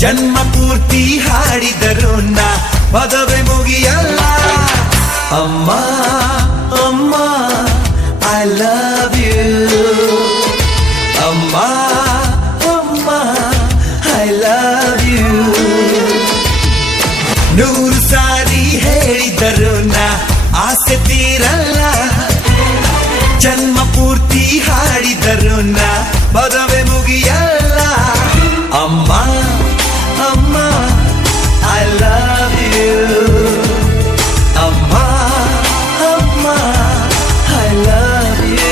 ಜನ್ಮ ಪೂರ್ತಿ ಹಾಡಿದರು ನಾ ಪದವೇ ಮುಗಿಯಲ್ಲ. ಅಮ್ಮ ಅಮ್ಮ ಐ ಲವ್ ಯು, ಅಮ್ಮ ಅಮ್ಮ ಐ ಲವ್ ಯು. 100 ಸಾರಿ ಹೇಳಿದರು ನಾ ಆಸೆ ತೀರಲ್ಲ. ಜನ್ಮ ಪೂರ್ತಿ ಹಾಡಿದರು ನಾ ಪದವೇ ಮುಗಿಯಲ್ಲ. ಅಮ್ಮ ಅಮ್ಮ ಐ ಲವ್ ಯು, ಅಮ್ಮ ಅಮ್ಮ I love you.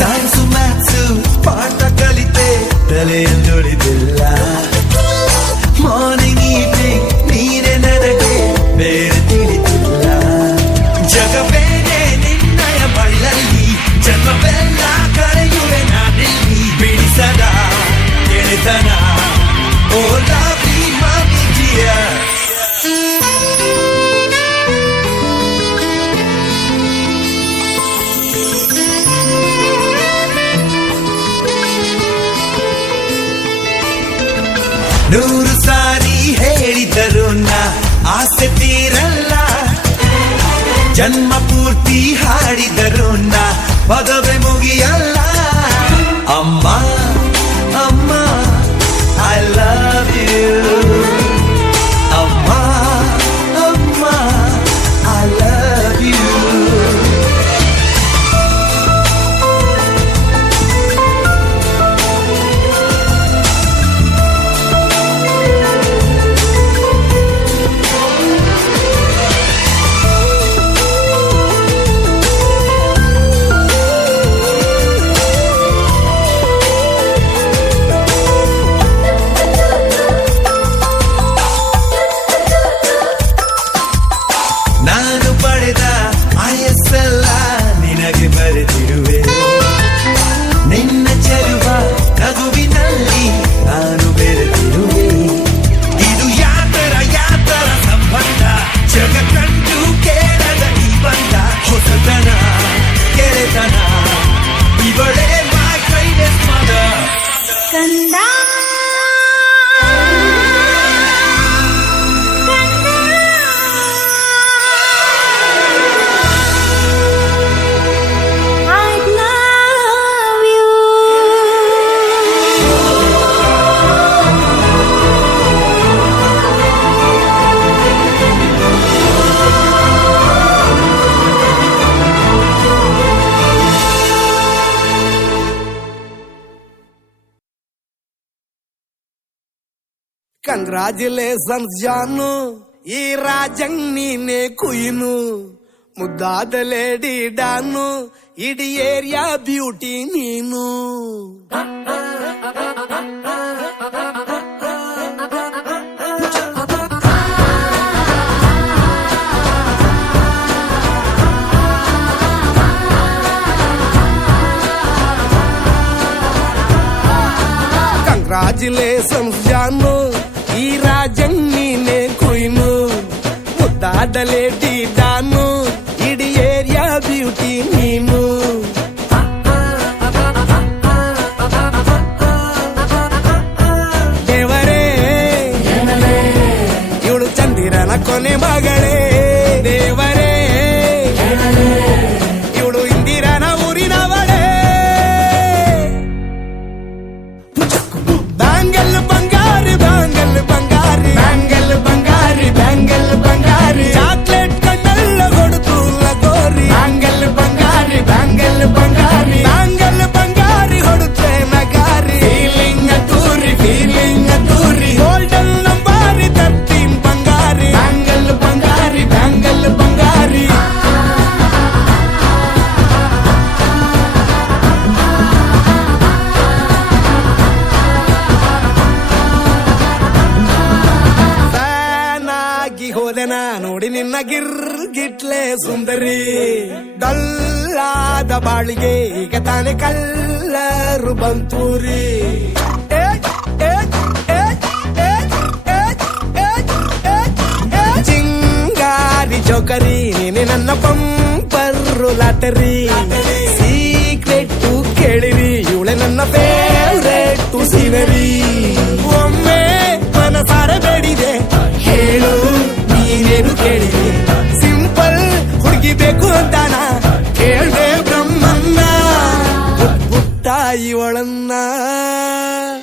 Science maths ಪಾಠ ಕಲಿತೆ ತಲೆಯನ್ನುಳಿದಿಲ್ಲ. ಮಾರ್ನಿಂಗ್ ಈವ್ನಿಂಗ್ ನೀನೆ ನನಗೆ ಬೇರೆ ತಿಳಿದಿಲ್ಲ. ಜಗವೇನೆ ನಿನ್ನಯ ಬಳ್ಳಲ್ಲಿ, ಜನ್ಮವೆಲ್ಲ ಕಳೆಯುವೆ ನಾನಿಲ್ಲಿ. ಬಿಡಿಸದ ಗೆಳೆತನ ಓ ಲವ್ಲಿ ಮಮ್ಮಿ ಡಿಯರ್. ನೂರು ಸಾರಿ ಹೇಳಿದರು ನಾ ಆಸೆ ತೀರಲ್ಲ. ಜನ್ಮ ಪೂರ್ತಿ ಹಾಡಿದರು ನಾ ಪದವೇ ಮುಗಿಯಲ್ಲ. ಅಮ್ಮ ಅಮ್ಮ ಐ ಲವ್ ಯು, ಅಮ್ಮ ಅಮ್ಮ ಐ ಲವ್ ಯು. ನಾನು ಪಡೆದ ಆಯಸ್ಸೆಲ್ಲ ನಿನಗೆ ಬರೆದಿರುವೆ. ನಿನ್ನ ಚೆಲುವ ನಗುವಿನಲ್ಲಿ ನಾನು ಬೆರೆತಿರುವೆ. ಇದು ಯಾತರ ಸಂಬಂಧ, ಜಗ ಕಂಡು ಕೇಳದ ಈ ಬಂಧ. ಹೊಸತನ ಗೆಳೆತನ ಇವಳೇ ಮೈ ಗ್ರೇಟೆಸ್ಟ್ ಮದರ್. ಕಂದ ಕಂಗ್ರಾಚುಲೇಷನ್ಸ್ ಜಾನು, ಈ ರಾಜಂಗ್ ನೀನೆ ಕುಯ್ನು. ಮುದ್ದಾದ ಲೇಡಿ ಡಾನು, ಇಡೀ ಏರಿಯಾ ಬ್ಯೂಟಿ ನೀನು. ಕಂಗ್ರಾಚುಲೇಷನ್ಸ್ ಜಾನು, ಈ ರಾಜಂಗ್ ನೀನೆ ಕುಯ್ನು. ಮುದ್ದಾದ ಲೇಡಿ ಡಾನು, ಇಡೀ ಏರಿಯಾ ಬ್ಯೂಟಿ ನೀನು. ದೇವರೇ ಇವಳು ಚಂದಿರನ ಕೊನೆ ಮಗಳೇ. ದೇವರೇ ಇವಳು ಇಂದಿರನ ಊರಿನವಳೇ. ಬ್ಯಾಂಗಲ್ ಬಂಗಾರಿ ಬ್ಯಾಂಗಲ್ ಬಂಗಾರಿ ಬ್ಯಾಂಗಲ್ ಬಂಗಾರಿ ಬ್ಯಾಂಗಲ್ ಬಂಗಾರಿ. ಚಾಕ್ಲೇಟ್ ಕಣ್ಣಲ್ಲ ಕೊಡುತ್ತು ಲಗೋರಿ. ಬ್ಯಾಂಗಲ್ ಬಂಗಾರಿ ಬ್ಯಾಂಗಲ್ ಬಂಗಾರಿ ಬ್ಯಾಂಗಲ್ ಬಂಗಾರಿ ಹೊಡುತ್ತೆ ನಗಾರಿ. ಫೀಲಿಂಗ್ ತೂರಿ ಗೋಲ್ಡನ್ ನಂಬಾರಿ 13 ಬಂಗಾರಿ. ಬ್ಯಾಂಗಲ್ ಬಂಗಾರಿ ಬ್ಯಾಂಗಲ್ ಬಂಗಾರಿ. ಫ್ಯಾನ್ ಆಗಿ ಹೋದೆನಾ ನೋಡಿ ನಿನ್ನ ಗಿರ್ ಗಿಟ್ಲೆ ಸುಂದರಿ ಡಲ್ಲಾದ ಬಾಳಿಗೆ ಈಗ ತಾನೆ ಕಲ್ಲರು ಬಂತೂರಿ ಚಿಂಗಾರಿ ಚೌಕರಿ ನೀನೆ ನನ್ನ ಪಂಪರ್ರು ಲಾಟರಿ ಸೀಕ್ರೆಟ್ ಕೇಳಿರಿ ಇವಳೆ ನನ್ನ ಫೇವ್ರೆಟ್ ಸೀನರಿ ಒಮ್ಮೆ ಮನಸಾರ ಬೇಡಿದೆ ಹೇಳು ನೀನೇನು ಕೇಳಿದೆ ಸಿಂಪಲ್ ಹುಡುಗಿ ಬೇಕು ಅಂತಾನ ಕೇಳ್ದೆ ಬ್ರಹ್ಮನ್ನ ಪುಟ್ಟ ಇವಳನ್ನ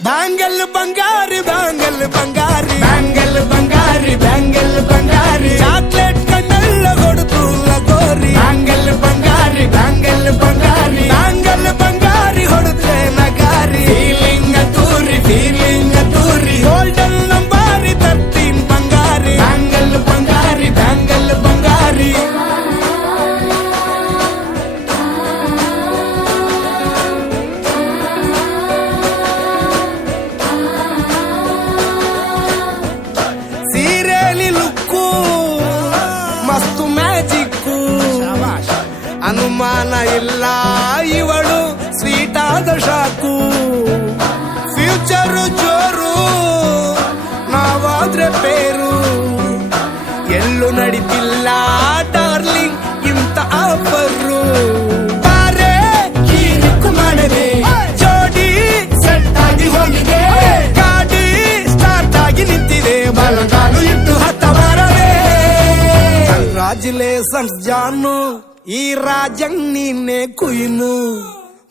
ಬ್ಯಾಂಗಲ್ ಬಂಗಾರಿ ಬ್ಯಾಂಗಲ್ ಬಂಗಾರಿ ಬ್ಯಾಂಗಲ್ ಬಂಗಾರಿ ಬ್ಯಾಂಗಲ್ ಬಂಗಾರಿ ಚಾಕ್ಲೇಟ್ ಕಣ್ಣೆಲ್ಲ ಕೊಡುತ್ತು ಲಗೋರಿ ಬ್ಯಾಂಗಲ್ ಬಂಗಾರಿ ಬ್ಯಾಂಗಲ್ ಬಂಗಾರಿ ಬ್ಯಾಂಗಲ್ ಬಂಗಾರಿ ಹೊಡುತ್ತೆ ನಗಾರಿ ಫೀಲಿಂಗ್ ತೂರಿ ಗೋಲ್ಡನ್ ನಂಬಾರಿ 13 ಬಂಗಾರಿ ಬ್ಯಾಂಗಲ್ ಬಂಗಾರಿ ಬ್ಯಾಂಗಲ್ ಬಂಗಾರಿ ಸೀರೆಲಿ ಲುಕ್ಕು ಮಸ್ತು ಮ್ಯಾಜಿಕ್ಕು ಅನುಮಾನ ಇಲ್ಲ ಇವಳು ಸ್ವೀಟ್ ಆದ ಶಾಕು ಫ್ಯೂಚರು ಜೋರು ನಾವಾದ್ರೆ ಪೇರು ಎಲ್ಲೂ ನಡೀತಿಲ್ಲ ಡಾರ್ಲಿಂಗ್ ಇಂತ ಆಫರು ಬಾರೆ ಹೀರಿಕ್ಕು ಮಾಡದೆ ಜೋಡಿ ಸೆಟ್ ಆಗಿ ಹೋಗಿದೆ ಗಾಡಿ ಸ್ಟಾರ್ಟ್ ಆಗಿ ನಿಂತಿದೆ ಬಲಗಾಲು ಇಟ್ಟು ಹತ್ತ ಬಾರದೆ ಕಂಗ್ರಾಚುಲೇಷನ್ಸ್ ಜಾನು ಈ ರಾಜಂಗ್ ನೀನೆ ಕುಯ್ನು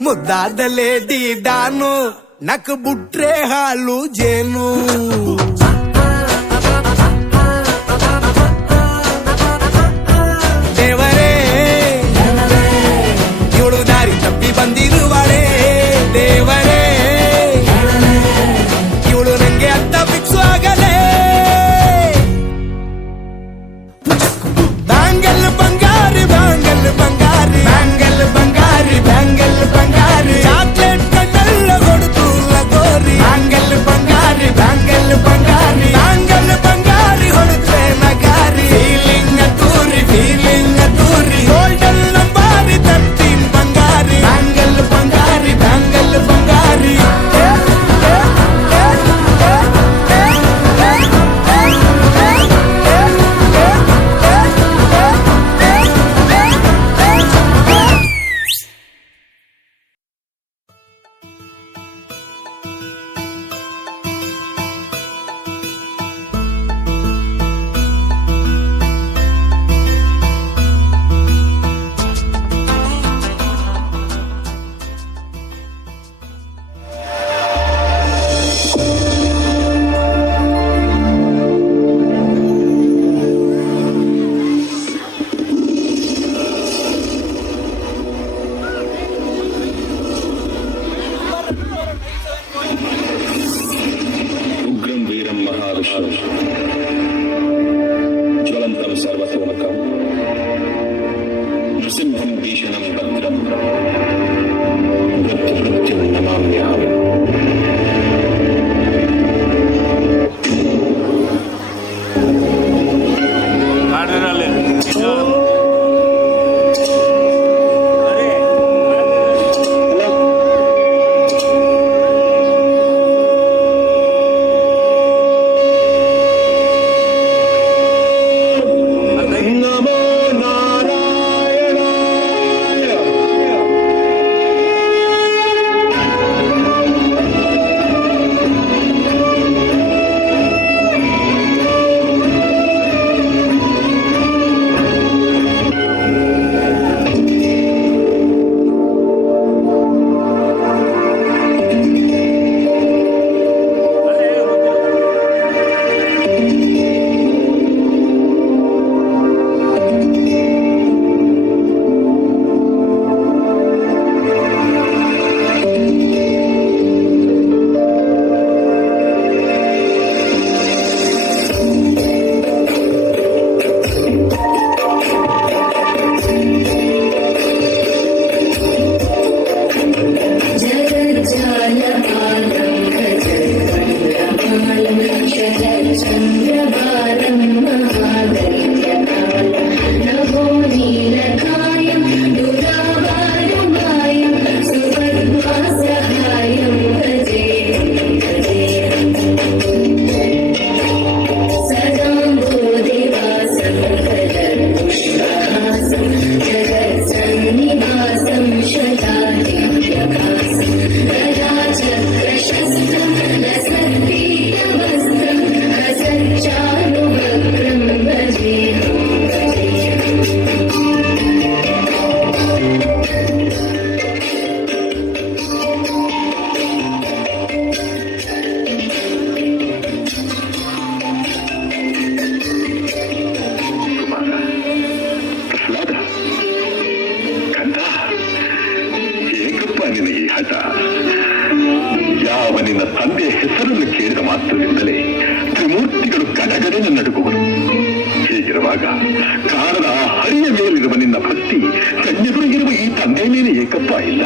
ಮುದ್ದಾದ ಲೇಡಿ ಡಾನು ನಕ್ ಬುಟ್ರೆ ಹಾಲು ಜೇನು ದೇವರೇ ಇವಳು ದಾರಿ ತಪ್ಪಿ ಬಂದಿರುವಳೆ ದೇವರೇ ಇವಳು ನಂಗೆ ಅಂತ ಫಿಕ್ಸ್ ಆಗಲೇ ಬ್ಯಾಂಗಲ್ ಬಂಗಾರಿ ಬ್ಯಾಂಗಲ್ ಬಂಗಾರಿ ಬ್ಯಾಂಗಲ್ ಬಂಗಾರಿ ಬ್ಯಾಂಗಲ್ ಬಂಗಾರಿ ಚಾಕ್ಲೇಟ್ ಕಣ್ಣೆಲ್ಲ ಕೊಡುತ್ತು ಲಗೋರಿ ಬ್ಯಾಂಗಲ್ ಬಂಗಾರಿ ಬ್ಯಾಂಗಲ್ ಬಂಗಾರಿ ಬ್ಯಾಂಗಲ್ ಬಂಗಾರಿ ಹೊಡುತ್ತೆ ನಗಾರಿ ಫೀಲಿಂಗ್ ತೂರಿ ಗೋಲ್ಡನ್ ನಂಬಾರಿ 13 ಬಂಗಾರಿ ಬ್ಯಾಂಗಲ್ ಬಂಗಾರಿ ಬ್ಯಾಂಗಲ್ ಬಂಗಾರಿ उग्रं वीरं महाविष्णुं ज्वलन्तं सर्वतोमुखं नृसिंहं भीषणं भद्रं मृत्युं नमाम्यहम् ಕಾಣದ ಹರಿಯ ಮೇಲಿರುವ ನಿನ್ನ ಭಕ್ತಿ ಕಣ್ಣೆದುರಿಗಿರುವ ಈ ತಂದೆ ಮೇಲೆ ಏಕಪ್ಪ ಇಲ್ಲ.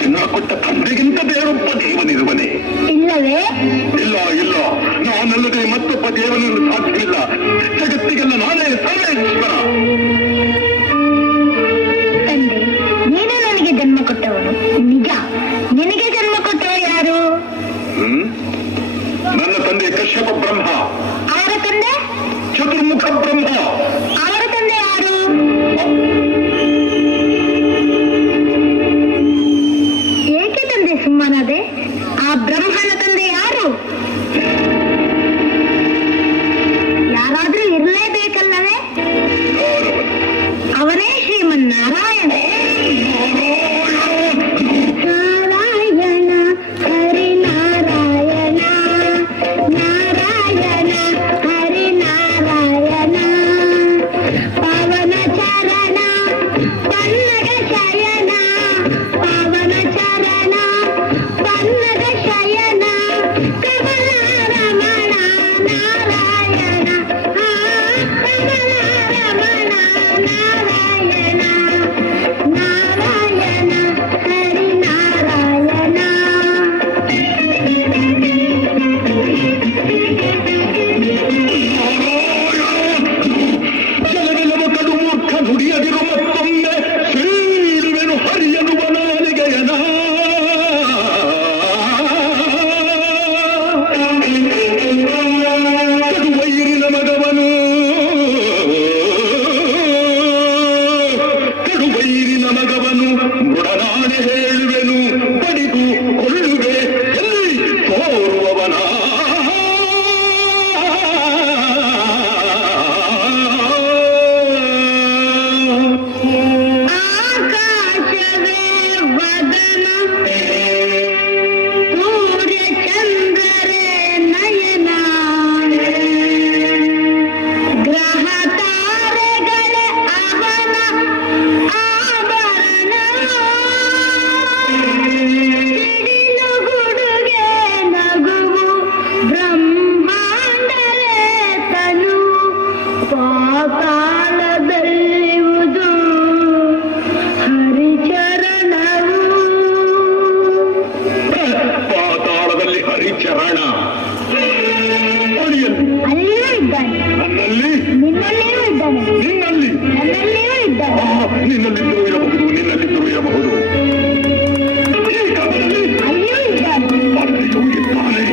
ಜನ್ಮ ಕೊಟ್ಟ ತಂದೆಗಿಂತ ಬೇರೊಬ್ಬ ದೇವನಿರುವನೇ? ಇಲ್ಲವೇ? ಇಲ್ಲ ಇಲ್ಲ, ನಾನಲ್ಲದೆ ಮತ್ತೊಬ್ಬ ದೇವನಿರಲು ಸಾಧ್ಯವಿಲ್ಲ. ಜಗತ್ತಿಗೆಲ್ಲ ನಾನೇ ಸರ್ವೇಶ್ವರ. ತಂದೆ, ನೀನು ನನಗೆ ಜನ್ಮ ಕೊಟ್ಟವನು ನಿಜ. ನಿನಗೆ ಜನ್ಮ ಕೊಟ್ಟವರು ಯಾರು? ನನ್ನ ತಂದೆ ಕಶ್ಯಪ ಬ್ರಹ್ಮ. ಅವರ ತಂದೆ ಚತುರ್ಮುಖ ಬ್ರಹ್ಮ. ಅವರ ತಂದೆ ಯಾರು? ಏಕೆ ತಂದೆ ಸುಮ್ಮನಾದೆ? ಆ ಬ್ರಹ್ಮನ ತಂದೆ ಯಾರು? ಯಾರಾದ್ರೂ ಇರಲೇಬೇಕಲ್ಲವೇ? ಅವನೇ ಶ್ರೀಮನ್ನಾರಾಯಣ. ನಾರಾಯಣ ಹರಿ ನಾರಾಯಣ, ನಾರಾಯಣ ಹರಿ ನಾರಾಯಣ. ಪವನ ಚರಣ ಪನ್ನಗ ಶಯನ, ಪವನ ಚರಣ ಪನ್ನಗ ಶಯನ. ಕಮಲ ರಮಣ ನಾರಾಯಣ, ಕಮಲ ರಮಣ ನಾರಾಯಣ, ನಾರಾಯಣ ಹರಿ ನಾರಾಯಣ. ಜಲವಿಲ್ಲವ ಕಡು ಮೂರ್ಖ ನುಡಿಯದಿರು ಮತ್ತೊಮ್ಮೆ ಸೀಳುವೆನು ಹರಿಯನುವ ನಾಲಿಗೆಯನ. ಕಡುವೈರಿನ ಮಗವನು, ಕಡುವೈರಿನ ಮಗವನು ಮೃಡನಾಣೆ ಹೇಳುವೆನು. ಬಡಿದು ಕೊಳ್ಳುವೆ ಎಲ್ಲಿ ತೋರುವವನ. ಆಕಾಶವೇ ವದನ, ಸೂರ್ಯ ಚಂದ್ರರೇ ನಯನ. ಗ್ರಹ ತಾರೆಗಳೇ ಅವನ ಆಭರಣ. ಸಿಡಿಲು ಗುಡುಗೆ ನಗುವು ಬ್ರಹ್ಮಾಂಡರೇ ತನು. ಪಾತಾಳದಲ್ಲಿರುವುದು ಹರಿಚರಣವು. ಪಾತಾಳದಲ್ಲಿ ಹರಿಚರಣ. ಅಡಿಯಲ್ಲಿ ಅಲ್ಲಿಯೂ ಇದ್ದಾನೆ, ನನ್ನಲ್ಲಿ, ನಿನ್ನಲ್ಲಿಯೂ ಇದ್ದಾನೆ, ನಿನ್ನಲ್ಲಿ. ನನ್ನಲ್ಲಿಯೂ ಇದ್ದಾನೆ. ನಿನ್ನಲ್ಲಿದ್ದರೂ ಇರಬಹುದು, ನಿನ್ನಲ್ಲಿದ್ದರೂ ಇರಬಹುದು. ಈ ಕಾಲದಲ್ಲಿ ಅಲ್ಲಿಯೂ ಇದ್ದಾನೆ. ಅಲ್ಲಿಯೂ ಇದ್ದಾನೆ.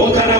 ಮುಖರ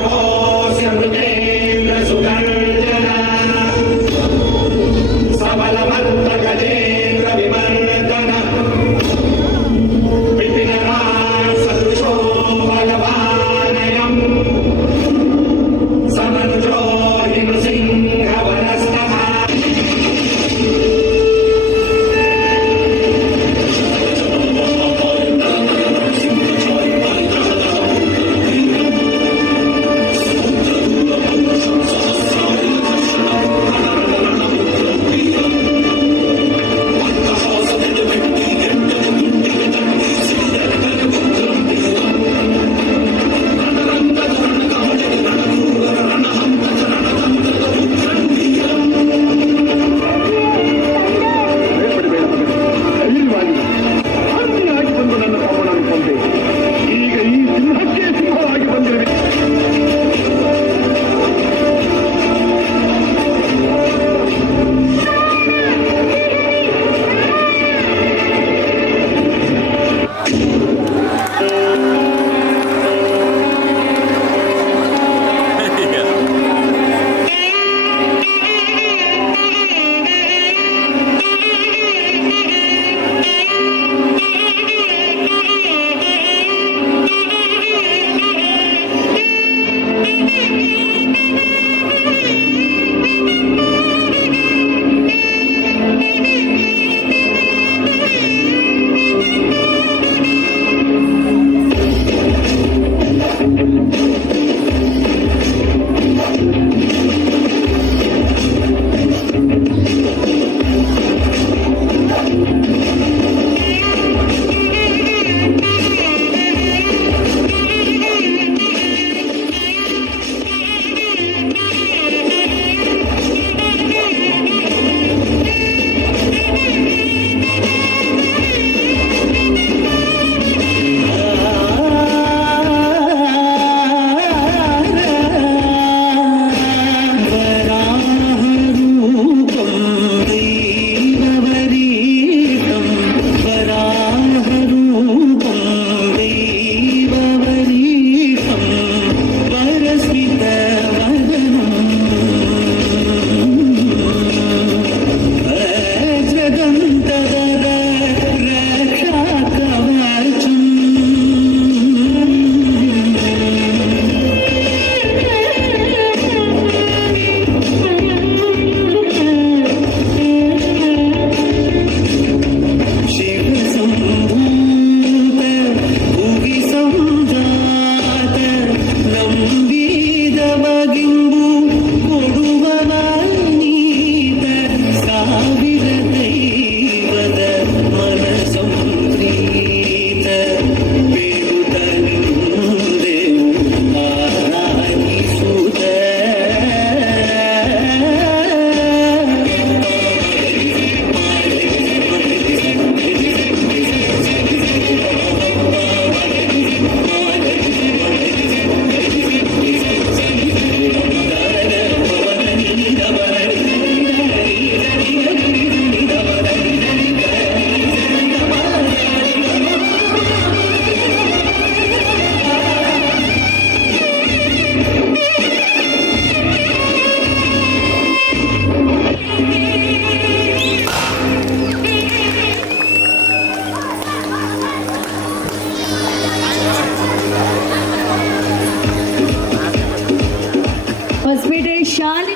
ಹೊಸಪೇಟೆ ಶಾಲೆ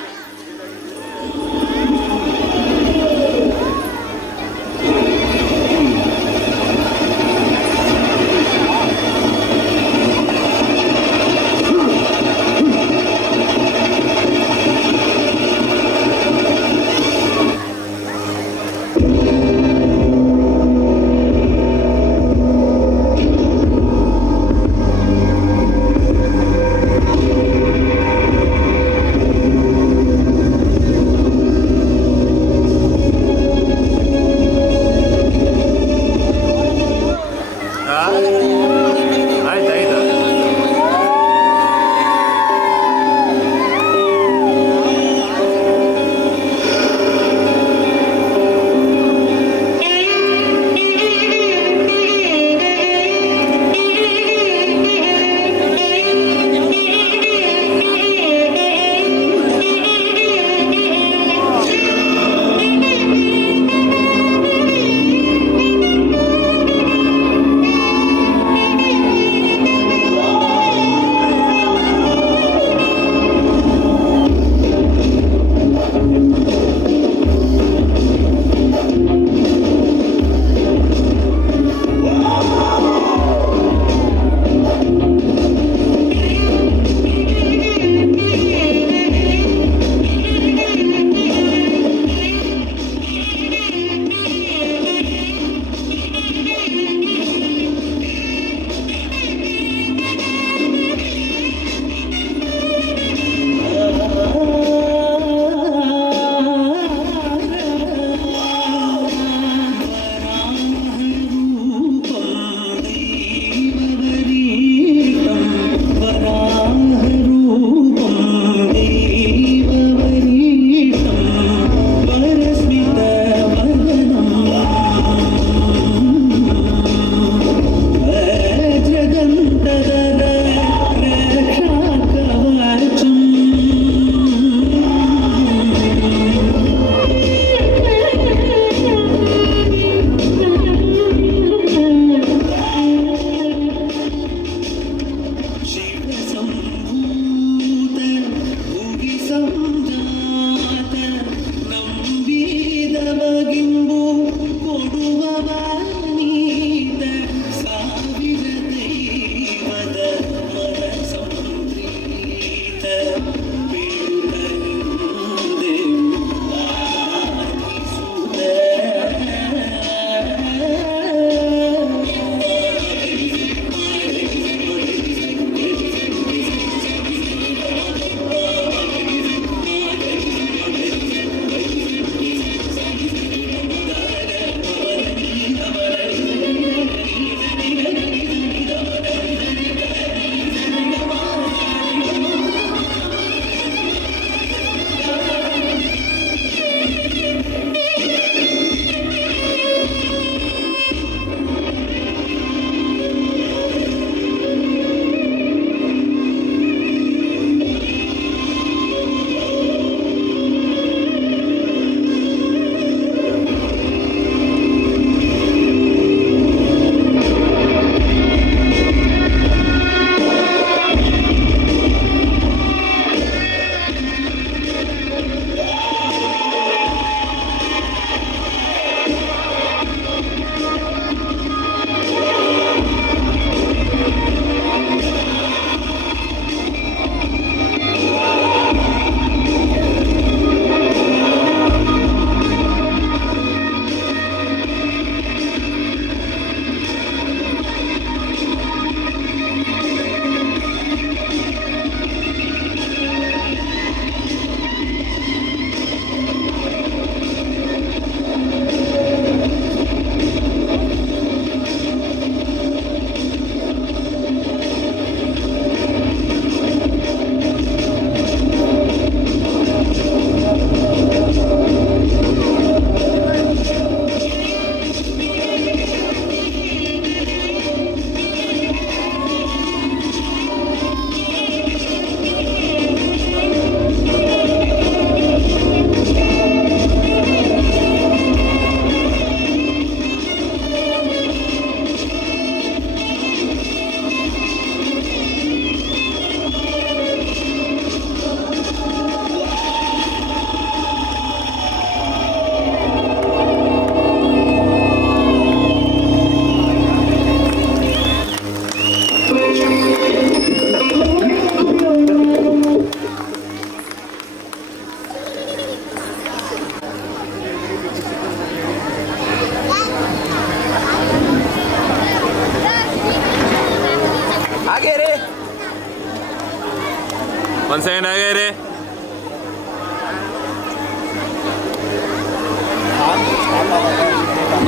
ಒಂದು ಸೆಕೆಂಡ್ ಹಾಗೆ ರೀ.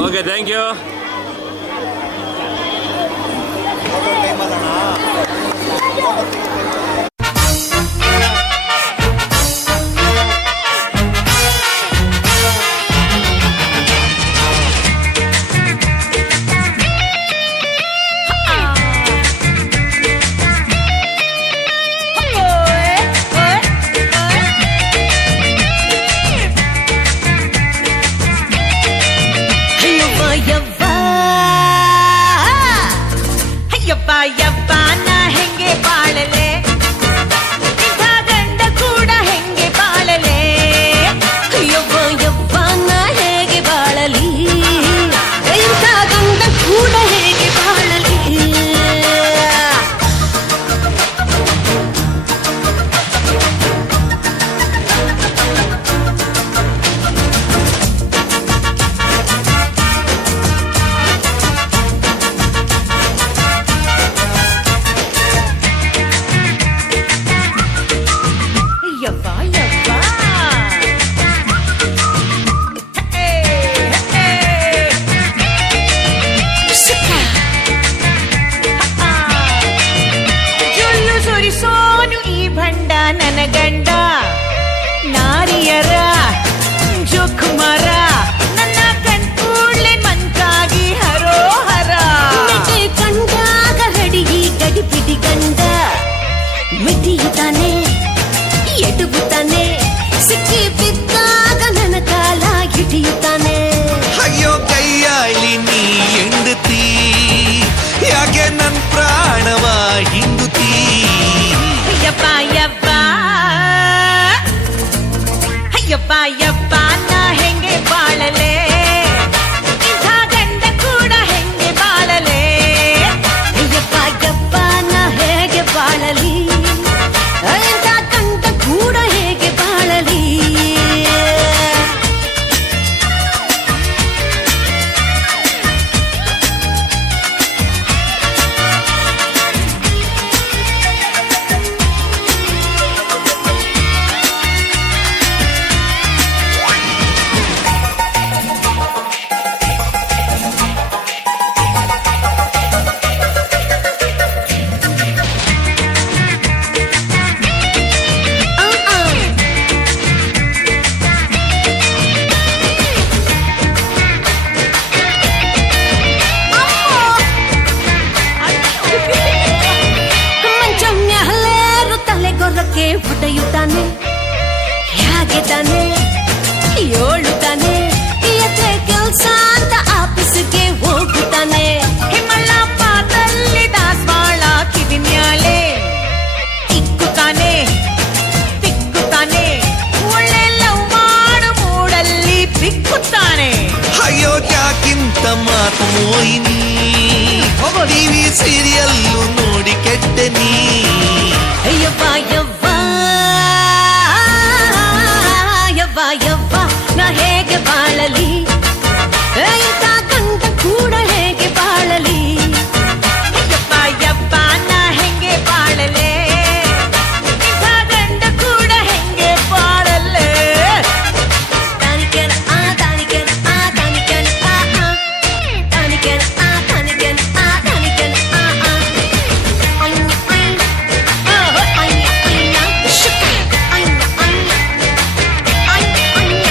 Okay, thank you. ಯಪ್ಪ ನಾ ಹೆಂಗೆ ಬಾಳಲೆ, ಇಂಥ ಗಂಡ ಕೂಡ ಹೆಂಗೆ ಬಾಳಲೆ. ಯವ್ವ ಯವ್ವ ನಾ ಹೇಗೆ ಬಾಳಲಿ, ಇಂಥ ಗಂಡ ಕೂಡ ಹೇಗೆ ಬಾಳಲಿ. ಯವ್ವ ಯವ್ವ ಜೊಲ್ಲು ಸುರಿಸೋನು ಈ ಭಂಡ ನನ್ನ ಗಂಡ, ನಾರಿಯರ ಜೋಕುಮಾರ, ನನ್ನ ಕಣ್ಕೂಡ್ಲೆ ಮಂಕಾಗಿ ಹರೋಹರ. ಕಂಡಾಗ ಹಡಿಗಿ ಗಡಿಬಿಡಿ ಗಂಡ, ಮಿಡಿಯುತ್ತಾನೆ ಎಟುಗುತ್ತಾನೆ, ಸಿಕ್ಕಿ ಬಿದ್ದಾಗ ನನ್ನ ಕಾಲ ಹಿಡಿಯುತ್ತಾನೆ. ಅಯ್ಯೋ ಕೈಯಾಳಿ ನೀ ಹೆಂಡತಿ, ಯಾಕೆ ನನ್ ಪ್ರಾಣವ ಹಿಂಡುತ್ತೀ. ಯಪ್ಪ ಯಪ್ಪ ಯಪ್ಪ ಯಪ್ಪ ನಾ ಹೆಂಗೆ ಬಾಳಲೆ, ಇಂಥ ಗಂಡ ಕೂಡ ಹೆಂಗೆ ಬಾಳಲೆ. ಯಪ್ಪ ಯಪ್ಪ ನಾ ಹೇಗೆ ಬಾಳಲಿ, ಇಂಥ ಗಂಡ ಕೂಡ ಹೇಗೆ ಬಾಳಲಿ. ಮಂಚಮ್ಯಾಲೇರು ತಲೆಗೊರಕ್ಕೆ ಹೊಡೆಯುತ್ತಾನೆ, ಹೇಗೆ ತಾನೆ ಏಳುತ್ತಾನೆ, ಎತ್ತೆ ಕೆಲ್ಸ ಅಂತ ಆಫೀಸ್ಗೆ ಹೋಗುತ್ತಾನೆ. ಹಿಮಳ ಪಾದಲ್ಲಿ ದಾಸವಾಳ ಕಿವಿನ್ಯಾಲೆ ಇಕ್ಕುತ್ತಾನೆ ತಿಕ್ಕುತ್ತಾನೆ, ಒಳ್ಳೆ ಲವ್ ಮಾಡು ಮೂಡಲ್ಲಿ ಬಿಕ್ಕುತ್ತಾನೆ. ಅಯ್ಯೋ ಯಾಕಿಂತ ಮಾತು ಮೋಹಿನಿ, ಟಿವಿ ಸೀರಿಯಲ್ಲು ನೋಡಿ ಕೆಟ್ಟೆ ನೀ. ಯವ್ವ ಯವ್ವ ಯವ್ವ ಯವ್ವ ನಾ ಹೇಗೆ ಬಾಳಲಿ, ಇಂಥ ಗಂಡ ಕೂಡ ಹೇಗೆ ಬಾಳಲಿ. ಯಪ್ಪ ಯಪ್ಪ ನಾ ಹೆಂಗೆ ಬಾಳಲೆ, ಇಂಥ ಗಂಡ ಕೂಡ ಹೆಂಗೆ ಬಾಳಲೆ. ತಾನಿಕೆನ ಆ ತಾನಿಕೆನ ಆ ತಾನಿಕೆನ ಆ ತಾನಿಕೆನ ಆ ತಾನಿಕೆನ ಆ ತಾನಿಕೆನ ಆ ಅಯ್ಯ ಅಯ್ಯ ಅಯ್ಯ ಶುಕ ಅಯ್ಯ ಅಯ್ಯ ಅಯ್ಯ ಅಯ್ಯ.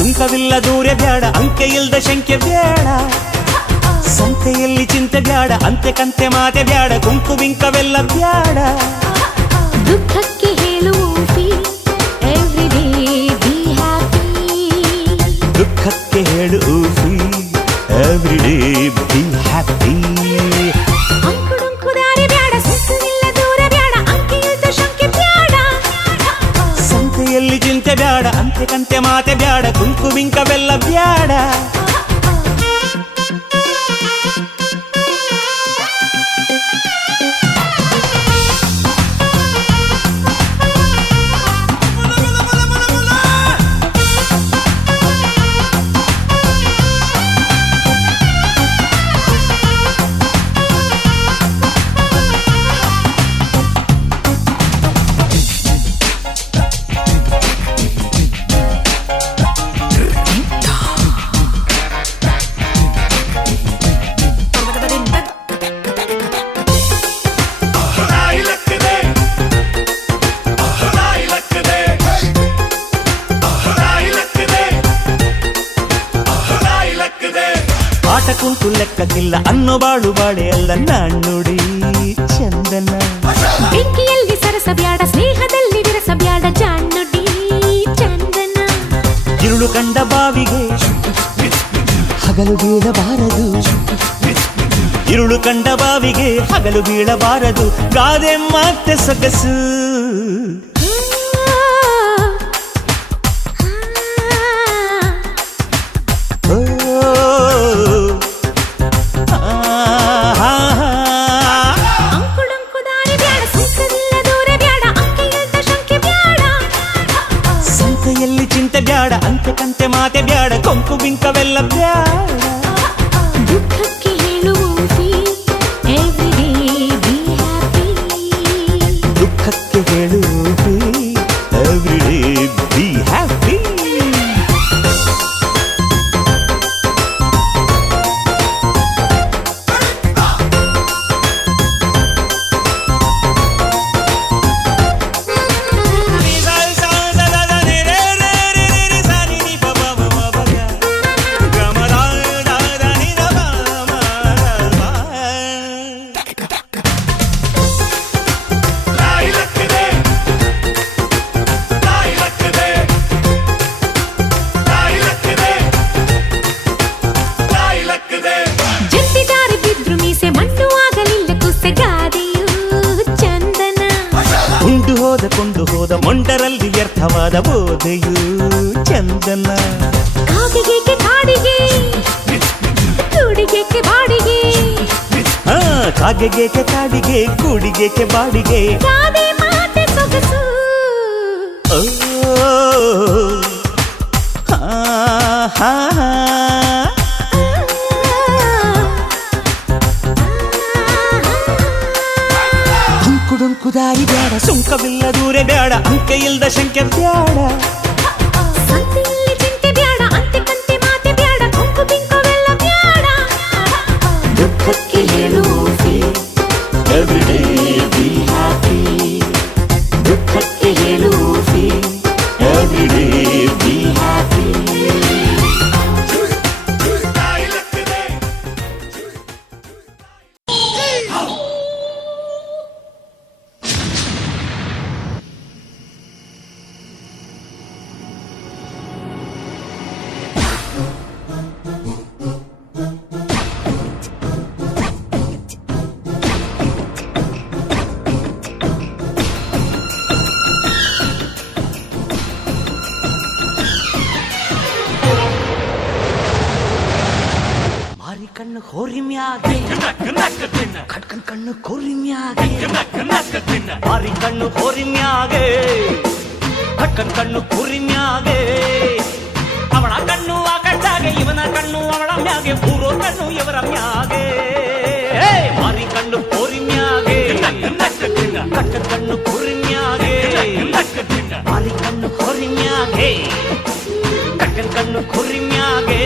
ಸುಂಕವಿಲ್ಲ ದೂರ ಬ್ಯಾಡ ಅಂಕೆ ಇಲ್ದ ಶಂಕೆ ಬ್ಯಾಡ ಸಂತೆಯಲ್ಲಿ ಚಿಂತೆ ಬ್ಯಾಡ ಅಂತೆ ಕಂತೆ ಮಾತೆ ಬ್ಯಾಡ ಕುಂಕು ಬಿಂಕವೆಲ್ಲ ಬ್ಯಾಡ ದುಃಖಕ್ಕೆ ಹೇಳುವ ಎವ್ರಿ ಡೇ ಬಿ ಹ್ಯಾಪಿ ದುಃಖಕ್ಕೆ ಹೇಳು ಎವ್ರಿ ಡೇ ಬಿ ಹ್ಯಾಪಿ ಅಂಕುಡೊಂಕು ದಾರಿ ಬ್ಯಾಡ ಸುಖವಿಲ್ಲ ದೂರ ಬ್ಯಾಡ ಅಂಕೆ ಇಲ್ದ ಶಂಕೆ ಬ್ಯಾಡ ಸಂತೆಯಲ್ಲಿ ಚಿಂತೆ ಬ್ಯಾಡ ಅಂತೆ ಕಂತೆ ಮಾತೆ ಬ್ಯಾಡ ಕುಂಕು ಬಿಂಕವೆಲ್ಲ ಬ್ಯಾಡ ಆಟ ಕುಂಟು ಲೆಕ್ಕಕ್ಕಿಲ್ಲ ಅನ್ನೋ ಬಾಳು ಬಾಳೆ ಅಲ್ಲ ನಾಣ್ಣುಡಿ ಚಂದನ ಬೆಂಕಿಯಲ್ಲಿ ಸರಸ ಬ್ಯಾಡ ಸ್ನೇಹದಲ್ಲಿ ವಿರಸ ಬ್ಯಾಡ ಜಾಣ್ಣುಡಿ ಚಂದನ ಇರುಳು ಕಂಡ ಬಾವಿಗೆ ಹಗಲು ಬೀಳಬಾರದು ಇರುಳು ಕಂಡ ಬಾವಿಗೆ ಹಗಲು ಬೀಳಬಾರದು ಗಾದೆ ಮತ್ತೆ ಸೊಗಸು ಅಂಕುಡೊಂಕು ದಾರಿ ಬ್ಯಾಡ ಸುಖವಿಲ್ಲ ದೂರ ಬ್ಯಾಡ ಅಂಕೆ ಇಲ್ದ ಶಂಕೆ ಬ್ಯಾಡ ಸಂತೆಯಲ್ಲಿ ಚಿಂತೆ ಬ್ಯಾಡ ಅಂತೆ ಕಂತೆ ಮಾತೆ ಬ್ಯಾಡ ಕೊಂಕು ಬಿಂಕವೆಲ್ಲ ಬ್ಯಾಡ ದುಃಖಕ್ಕೆ ಹೇಳುವ ಎವ್ರಿ ಡೇ ಬಿ ಹ್ಯಾಪಿ ದುಃಖಕ್ಕೆ ಹೇಳು ಎವ್ರಿ ಡೇ ಬಿ ಹ್ಯಾಪಿ ಜಂಟಿ ದಾರಿ ಬಿದ್ರು ಮೀಸೆ ಮಣ್ಣು ಆಗಲಿಲ್ಲ ಕುಸೆಗಾದೆಯು ಚಂದನ ಉಂಡು ಹೋದ ಕೊಂಡು ಹೋದ ಮೊಂಡರಲ್ಲಿ ವ್ಯರ್ಥವಾದ ಬೋಧೆಯು ಚಂದನ ಕಾಗೆಗೇಕೆ ಕಾಡಿಗೆ ಕೂಡಿಗೇಕೆ ಬಾಡಿಗೆ ಕಾಗೆಗೇಕೆ ಕಾಡಿಗೆ ಕೂಡಿಗೇಕೆ ಬಾಡಿಗೆ ಗಾದೆ ಮಾತೆ ಸೊಗಸು ಓ ಹಾ ಹಾ ಅಂಕುಡೊಂಕು ದಾರಿ ಬ್ಯಾಡ ಸುಂಕವಿಲ್ಲ ದೂರ ಬ್ಯಾಡ ಅಂಕೆ ಇಲ್ದ ಶಂಕೆ ಬ್ಯಾಡ ಸಂತೆಯಲ್ಲಿ ಚಿಂತೆ ಬ್ಯಾಡ ಅಂತೆ ಕಂತೆ ಮಾತೆ ಬ್ಯಾಡ ಕೊಂಕು ಬಿಂಕವೆಲ್ಲ ಬ್ಯಾಡ ದುಃಖಕ್ಕೆ ಹೇಳು ಎವ್ರಿ ಡೇ ಬಿ ಹ್ಯಾಪಿ ದುಃಖಕ್ಕೆ ಹೇಳು ಎವ್ರಿ ಡೇ ಬಿ ಹ್ಯಾಪಿ ಕಣ್ಣು ಹೋರಿ ಮ್ಯಾಗೆ ಕಟ್ಕನ್ ಕಣ್ಣು ಕೋರಿ ಮ್ಯಾಗೆ ಮಾರಿ ಕಣ್ಣು ಹೋರಿ ಮ್ಯಾಗೆ ಕಟ್ಕನ್ ಕಣ್ಣು ಕುರಿ ಮ್ಯಾಗೆ ಅವಳ ಕಣ್ಣು ಆ ಕಣ್ಣಾಗೆ ಇವನ ಕಣ್ಣು ಅವಳ ಮ್ಯಾಗೆ ಊರೋ ಕಣ್ಣು ಇವರ ಮ್ಯಾಗೆ ಮಾರಿ ಕಣ್ಣು ಕೋರಿ ಮ್ಯಾಗೆ ಕಟ್ಕನ್ ಕಣ್ಣು ಕುರಿ ಮ್ಯಾಗೆ ಮಾರಿ ಕಣ್ಣು ಹೋರಿ ಮ್ಯಾಗೆ ಕಟ್ಕನ್ ಕಣ್ಣು ಕುರಿ ಮ್ಯಾಗೆ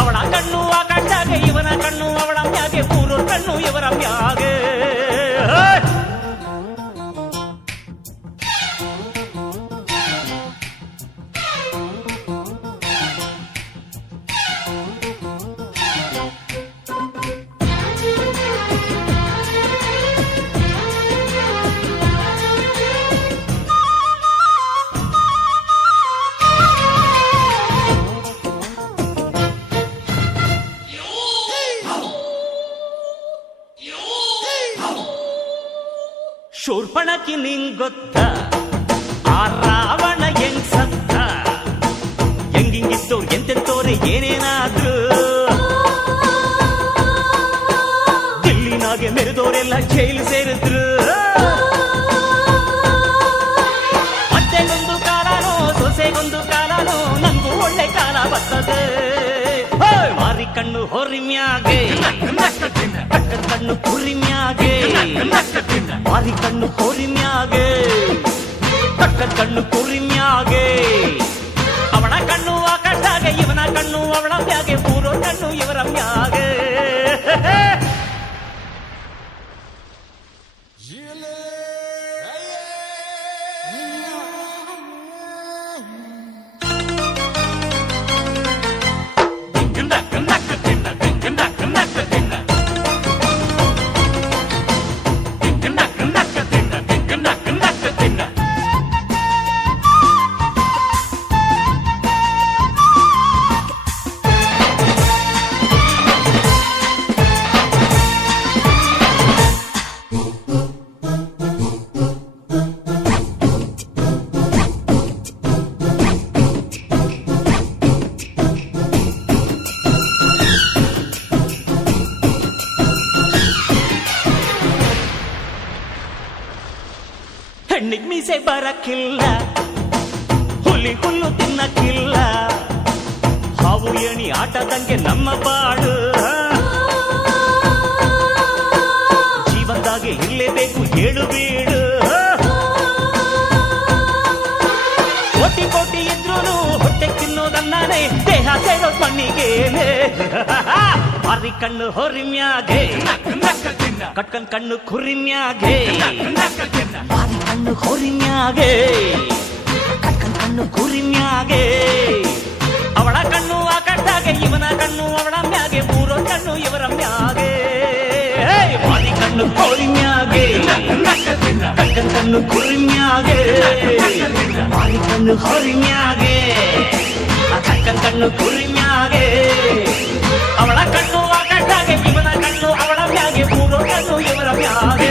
ಅವಳ ಕಣ್ಣು ಆ ಕಣ್ಣಾಗೆ ಇವನ ಕಣ್ಣು ಅವಳ ಮ್ಯಾಗೆ ಮೂರು ಕಣ್ಣು ಇವರ ಮ್ಯಾಗೆ ಶೂರ್ಪಣಕಿ ನಿಂಗೊತ್ತ ಆ ರಾವಣ ಹೆಂಗ್ ಸತ್ತ ಹೆಂಗಿಂಗಿತ್ತು ಎಂತೆಂತೋರೆ ಏನೇನಾದ್ರು ದಿಲ್ಲಿನಾಗೆ ಮೆರೆದೋರೆಲ್ಲ ಜೈಲು ಸೇರಿದ್ರು ಅತ್ತೆಗೊಂದು ಕಾಲನೋ ಸೊಸೆಗೊಂದು ಕಾಲನೋ ನಂಗೂ ಒಳ್ಳೆ ಕಾಲ ಬರ್ತದೆ ಮಾರಿ ಕಣ್ಣು ಹೊರಿಮ್ಯಾಗೆ ಕಕ್ಕ ಕಣ್ಣು ಕುರಿಮ್ಯಾಗೆ ಮಾರಿ ಕಣ್ಣು ಹೊರಿಮ್ಯಾಗೆ ಕಕ್ಕ ಕಣ್ಣು ಕುರಿಮ್ಯಾಗೆ ಅವಳ ಕಣ್ಣು ಆಕಾಶಾಗೆ ಇವನ ಕಣ್ಣು ಅವಳ ಮ್ಯಾಗೆ ಮೂರೋ ಕಣ್ಣು ಇವರ ಮ್ಯಾಗೆ ಹೆಣ್ಣಿಗ್ ಮೀಸೆ ಬರಕ್ಕಿಲ್ಲ ಹುಲಿ ಹುಲ್ಲು ತಿನ್ನಕ್ಕಿಲ್ಲ ಹಾವು ಏಣಿ ಆಟದಂಗೆ ನಮ್ಮ ಬಾಡು ಜೀವನದಾಗೆ ಇರಲೇಬೇಕು ಏಳು ಬೀಡು ಕೋಟಿ ಕೋಟಿ ಇದ್ರೂನು ಹೊಟ್ಟೆ ತಿನ್ನೋದನ್ನಾನೆ ದೇಹ ಸೇರೋ ಮಣ್ಣಿಗೇನೆ ಮಾರಿ ಕಣ್ಣು ಹೊರಿಮ್ಯಾಗೆ ಕಟ್ಕನ್ ಕಣ್ಣು ಕುರಿಮ್ಯಾಗೆ ಮಾರಿ ಕಣ್ಣು ಹೊರಿಮ್ಯಾಗೆ ಕಟ್ಕನ್ ಕಣ್ಣು ಕುರಿಮ್ಯಾಗೆ ಅವಳ ಕಣ್ಣು ಆಕಾಶಾಗೆ ಇವನ ಕಣ್ಣು ಅವಳ ಮ್ಯಾಗೆ ಮೂರೋ ಕಣ್ಣು ಇವರ ಮ್ಯಾಗೆ ಮಾರಿ ಕಣ್ಣು ಹೊರಿಮ್ಯಾಗೆ ಕಟ್ಕನ್ ಕಣ್ಣು ಕುರಿಮ್ಯಾಗೆ ಮಾರಿ ಕಣ್ಣು ಹೊರಿಮ್ಯಾಗೆ ಕಟ್ಕನ್ ಕಣ್ಣು ಕುರಿಮ್ಯಾಗೆ ಅವಳ ಕಣ್ಣು ಆಕಾಶಾಗೆ ಇವನ ಕಣ್ಣು ಅವಳ ಮ್ಯಾಗೆ ಮೂರೋ ಕಣ್ಣು ಇವರ ಮ್ಯಾಗೆ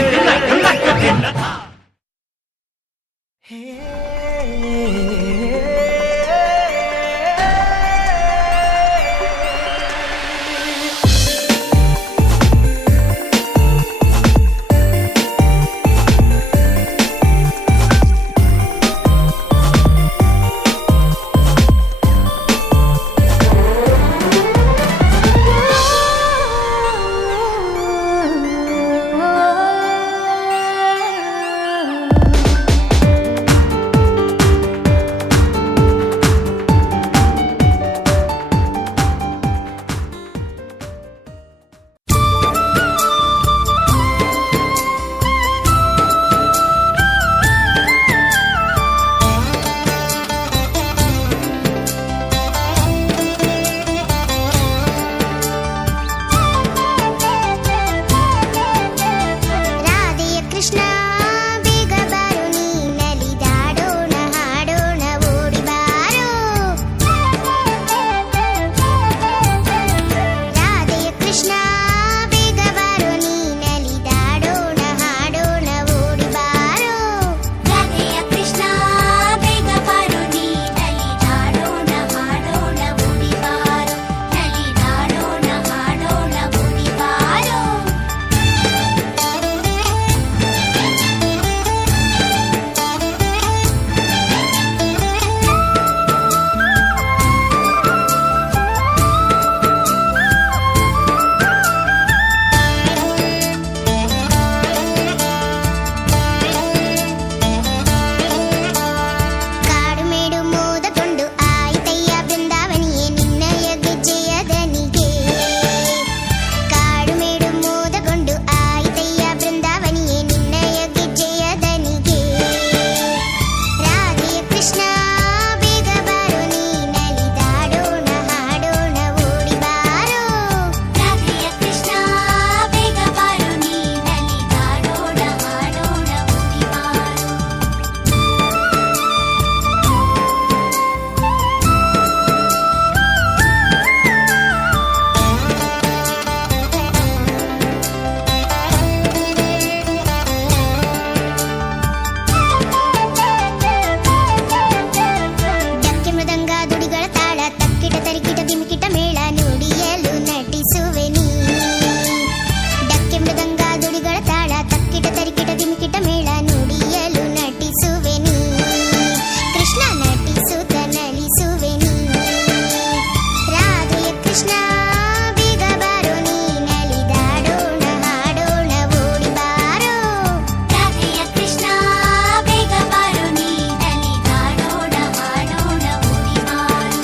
ತರಿಕಿಟ ದಿಮಿಕಿಟ ಮೇಳ ನುಡಿಯಲು ನಟಿಸುವೆ ನೀ ಡಕ್ಕೆ ಮೃದಂಗ ದುಡಿಗಳ ತಾಳ ತಕ್ಕಿಟ ತರಿಕಿಟ ದಿಮಿಕಿಟ ಮೇಳ ನುಡಿಯಲು ನಟಿಸುವೆ ನೀ ಕೃಷ್ಣ ನಟಿಸುತ್ತ ನಲಿಸುವೆ ನೀ ರಾಧೆಯ ಕೃಷ್ಣ ಬೇಗ ಬಾರೋ ನೀ ನಲಿದಾಡೋಣ ಹಾಡೋಣ ಓಡಿ ಬಾರೋ ರಾಧೆಯ ಕೃಷ್ಣ ಬೇಗ ಬಾರೋ ನೀ ನಲಿದಾಡೋಣ ಹಾಡೋಣ ಓಡಿ ಬಾರೋ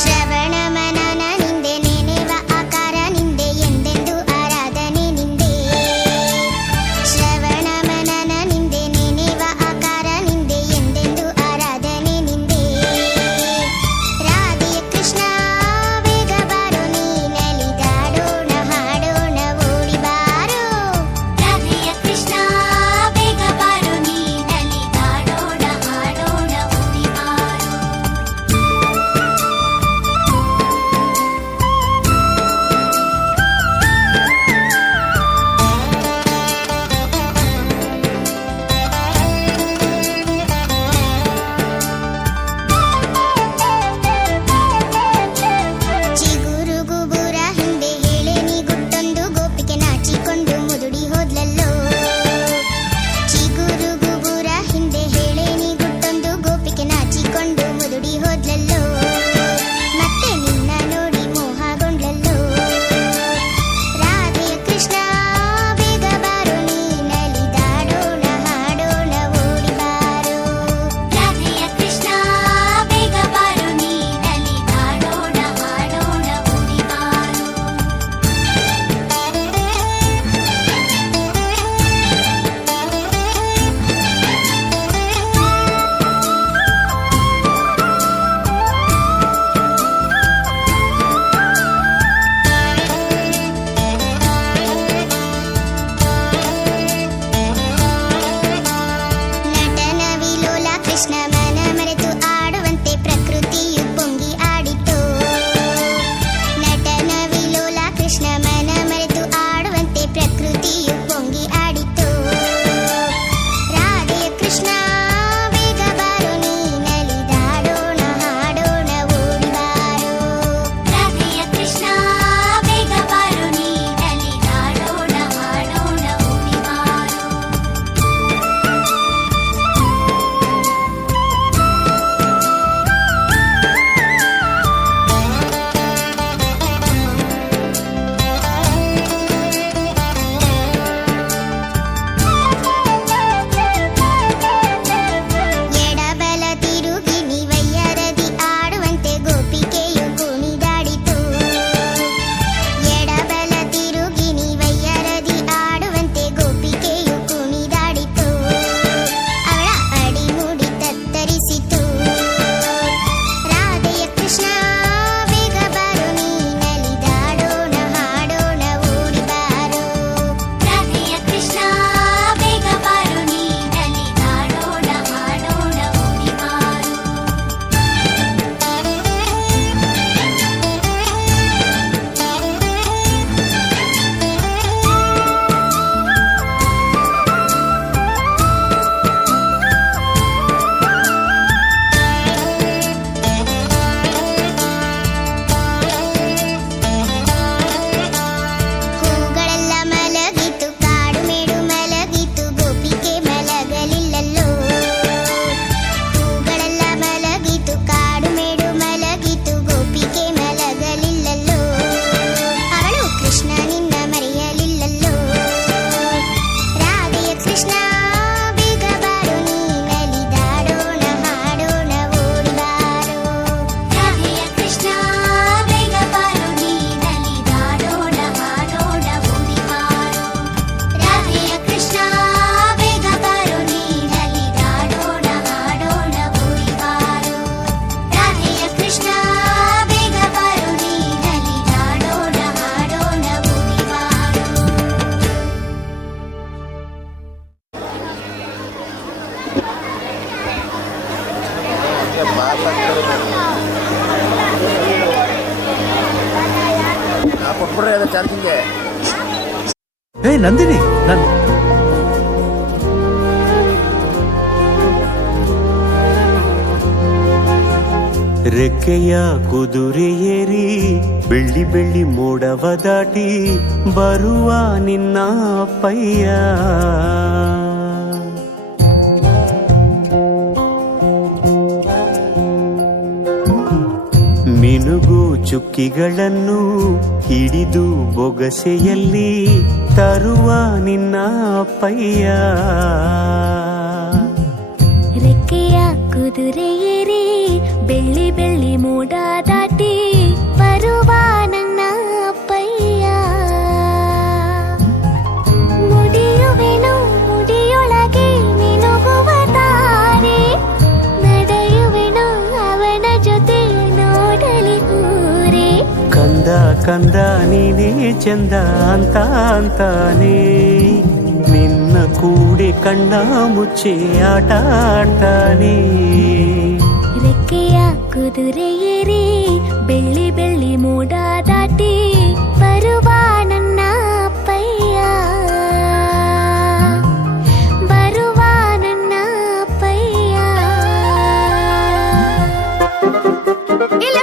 ಶ್ರವಣ ಮನನ ನಿಂದೆ ನೆನೆವ ಆಕಾರ ನಿಂದೆ ಎಂದೆಂದು ಆರಾಧನೆ ನಿಂದೆ ಶ್ರವಣ ಮನನ ನಿಂದೆ ನೆನೆವ ಆಕಾರ ನಿಂದೆ ಎಂದೆಂದು ಆರಾಧನೆ ನಿಂದೆ ರಾಧೆಯ ಕೃಷ್ಣ ಬೇಗ ಬಾರೋ ನೀ ನಲಿದಾಡೋಣ ಹಾಡೋಣ ಓಡಿ ಬಾರೋ ರಾಧೆಯ ಕೃಷ್ಣ ಬೇಗ ಬಾರೋ ನೀ ನಲಿದಾಡೋಣ ಹಾಡೋಣ ಓಡಿ ಬಾರೋ ಚಿಗುರು ಗುಬುರ ಹಿಂದೆ ಹೇಳೆ ನೀ ಗುಟ್ಟೊಂದು ಗೋಪಿಗೆ ನಾಚಿಕೊಂಡು ಮುದುಡಿ ಹೋದ್ಲಲ್ಲೋ ಚಿಗುರು ಗುಬುರ ಹಿಂದೆ ಹೇಳೆ ನೀ ಗುಟ್ಟೊಂದು ಗೋಪಿಗೆ ನಾಚಿಕೊಂಡು ಮುದುಡಿ ಹೋದ್ಲಲ್ಲೋ ಮತ್ತೆ ನಿನ್ನ ನೋಡಿ ಮೋಹಗೊಂಡ್ಲಲ್ಲೋ ರಾಧೆಯ ಕೃಷ್ಣ ಬೇಗ ಬಾರೋ ನೀ ನಲಿದಾಡೋಣ ಹಾಡೋಣ ಓಡಿ ಬಾರೋ ರಾಧೆಯ ಕೃಷ್ಣ ಬೇಗ ಬಾರೋ ನೀ ನಲಿದಾಡೋಣ ಹಾಡೋಣ ಓಡಿ ಬಾರೋ ನಟನ ವಿಲೋಲ ಕೃಷ್ಣ ಮನ ಮರೆತು ಆಡುವಂತೆ ಪ್ರಕೃತಿಯು ಪೊಂಗಿ ಆಡಿತು ನಟನ ವಿಲೋಲ ಕೃಷ್ಣ ಮನ ಮರೆತು ಆಡುವಂತೆ ಪ್ರಕೃತಿಯು ಪೊಂಗಿ ಆಡಿತು ರಾಧೆಯ ಕೃಷ್ಣ ಬೇಗ ಬಾರೋ ನೀ ನಲಿದಾಡೋಣ ಹಾಡೋಣ ಓಡಿ ಬಾರೋ ರಾಧೆಯ ಕೃಷ್ಣ ಬೇಗ ಬಾರೋ ನೀ ನಲಿದಾಡೋಣ ಹಾಡೋಣ ಓಡಿ ಬಾರೋ ಕೊಟ್ಬಿಡ್ರಿ ಅದು ಚಾರ್ಜಿಂಗ್ಗೆ. ಹೇ ನಂದಿನಿ, ರೆಕ್ಕೆಯ ಕುದುರೆ ಏರಿ ಬೆಳ್ಳಿ ಬೆಳ್ಳಿ ಮೋಡವ ದಾಟಿ ಬರುವ ನಿನ್ನ ಅಪ್ಪಯ್ಯ. ಮಿನುಗು ಚುಕ್ಕಿಗಳನ್ನು ಹಿಡಿದು ಬೊಗಸೆಯಲ್ಲಿ ತರುವ ನಿನ್ನ ಅಪ್ಪಯ್ಯ. ರೆಕ್ಕೆಯ ಕುದುರೆ ಏರಿ ಬೆಳ್ಳಿ ಬೆಳ್ಳಿ ಮೋಡ ದಾಟಿ ಬರುವ ನನ್ನ ಅಪ್ಪಯ್ಯ. ಮುಡಿಯುವೆನು ಮುಡಿಯೊಳಗೆ ಮಿನುಗುವ ತಾರೆ, ನಡೆಯುವೆನು ಅವನ ಜೊತೆ ನೋಡಲಿ ಊರೇ. ಕಂದ ಕಂದ ನೀನೇ ಚಂದ ಅಂತ ಅಂತಾನೆ, ನಿನ್ನ ಕೂಡೆ ಕಣ್ಣ ಮುಚ್ಚೆ ಆಟ ಆಡ್ತಾನೆ. ರೆಕ್ಕೆಯ ಕುದುರೆ ಏರಿ ಬೆಳ್ಳಿ ಬೆಳ್ಳಿ ಮೋಡ ದಾಟಿ ಬರುವ ನನ್ನ ಅಪ್ಪಯ್ಯ. ಬರುವ ನನ್ನ ಅಪ್ಪಯ್ಯ. ಇಲ್ಲ